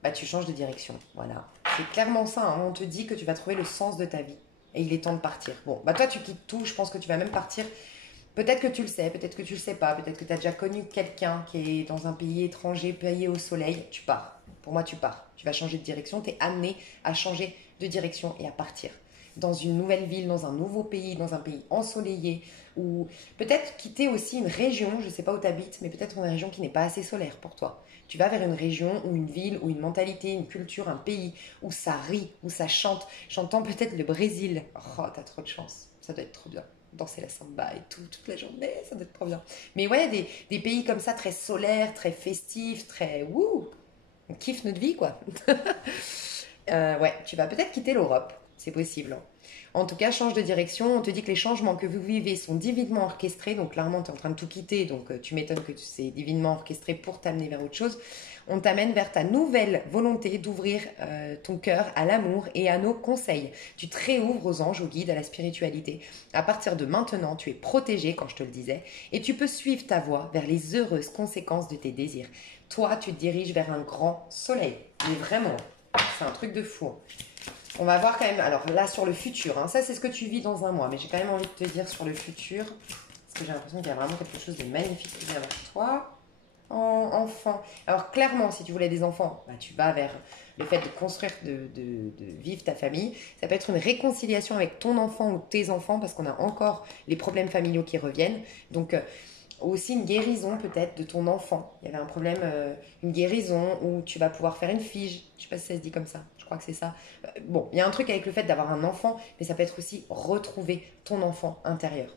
bah tu changes de direction, voilà. C'est clairement ça, hein. On te dit que tu vas trouver le sens de ta vie. Et il est temps de partir. Bon, bah toi, tu quittes tout. Je pense que tu vas même partir. Peut-être que tu le sais, peut-être que tu le sais pas. Peut-être que tu as déjà connu quelqu'un qui est dans un pays étranger, pays au soleil. Tu pars. Pour moi, tu pars. Tu vas changer de direction. Tu es amené à changer de direction et à partir. Dans une nouvelle ville, dans un nouveau pays, dans un pays ensoleillé. Ou peut-être quitter aussi une région. Je ne sais pas où tu habites, mais peut-être une région qui n'est pas assez solaire pour toi. Tu vas vers une région ou une ville ou une mentalité, une culture, un pays où ça rit, où ça chante. J'entends peut-être le Brésil. Oh, t'as trop de chance. Ça doit être trop bien. Danser la samba et tout, toute la journée, ça doit être trop bien. Mais ouais, des pays comme ça, très solaires, très festifs, très... Wouh, on kiffe notre vie, quoi. Ouais, tu vas peut-être quitter l'Europe. C'est possible. En tout cas, change de direction. On te dit que les changements que vous vivez sont divinement orchestrés. Donc, clairement, tu es en train de tout quitter. Donc, tu m'étonnes que c'est divinement orchestré pour t'amener vers autre chose. On t'amène vers ta nouvelle volonté d'ouvrir ton cœur à l'amour et à nos conseils. Tu te réouvres aux anges, aux guides, à la spiritualité. À partir de maintenant, tu es protégé, quand je te le disais, et tu peux suivre ta voie vers les heureuses conséquences de tes désirs. Toi, tu te diriges vers un grand soleil. Mais vraiment, c'est un truc de fou. On va voir quand même, alors là sur le futur, hein, ça c'est ce que tu vis dans un mois, mais j'ai quand même envie de te dire sur le futur, parce que j'ai l'impression qu'il y a vraiment quelque chose de magnifique qui vient vers toi. Enfant. Alors clairement, si tu voulais des enfants, bah, tu vas vers le fait de construire, de vivre ta famille. Ça peut être une réconciliation avec ton enfant ou tes enfants, parce qu'on a encore les problèmes familiaux qui reviennent. Donc aussi une guérison peut-être de ton enfant. Il y avait un problème, une guérison où tu vas pouvoir faire une fige. Je ne sais pas si ça se dit comme ça. Je crois que c'est ça. Bon, il y a un truc avec le fait d'avoir un enfant, mais ça peut être aussi retrouver ton enfant intérieur.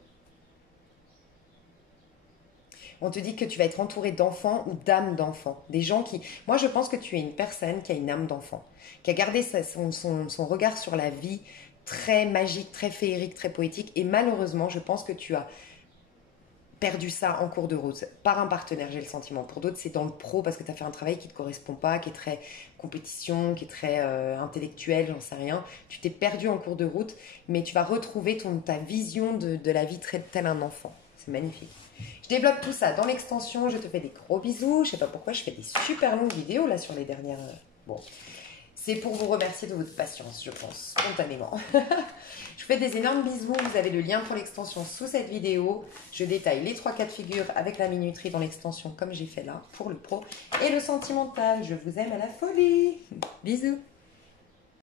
On te dit que tu vas être entouré d'enfants ou d'âmes d'enfants. Des gens qui... Moi, je pense que tu es une personne qui a une âme d'enfant, qui a gardé son regard sur la vie très magique, très féerique, très poétique. Et malheureusement, je pense que tu as perdu ça en cours de route par un partenaire, j'ai le sentiment. Pour d'autres, c'est dans le pro parce que tu as fait un travail qui ne te correspond pas, qui est très compétition, qui est très intellectuel, j'en sais rien. Tu t'es perdu en cours de route, mais tu vas retrouver ta vision de la vie tel un enfant. C'est magnifique. Je développe tout ça dans l'extension. Je te fais des gros bisous. Je sais pas pourquoi je fais des super longues vidéos là sur les dernières... Bon, c'est pour vous remercier de votre patience, je pense, spontanément. Je vous fais des énormes bisous. Vous avez le lien pour l'extension sous cette vidéo. Je détaille les 3 cas de figure avec la minuterie dans l'extension comme j'ai fait là pour le pro. Et le sentimental, je vous aime à la folie. Bisous.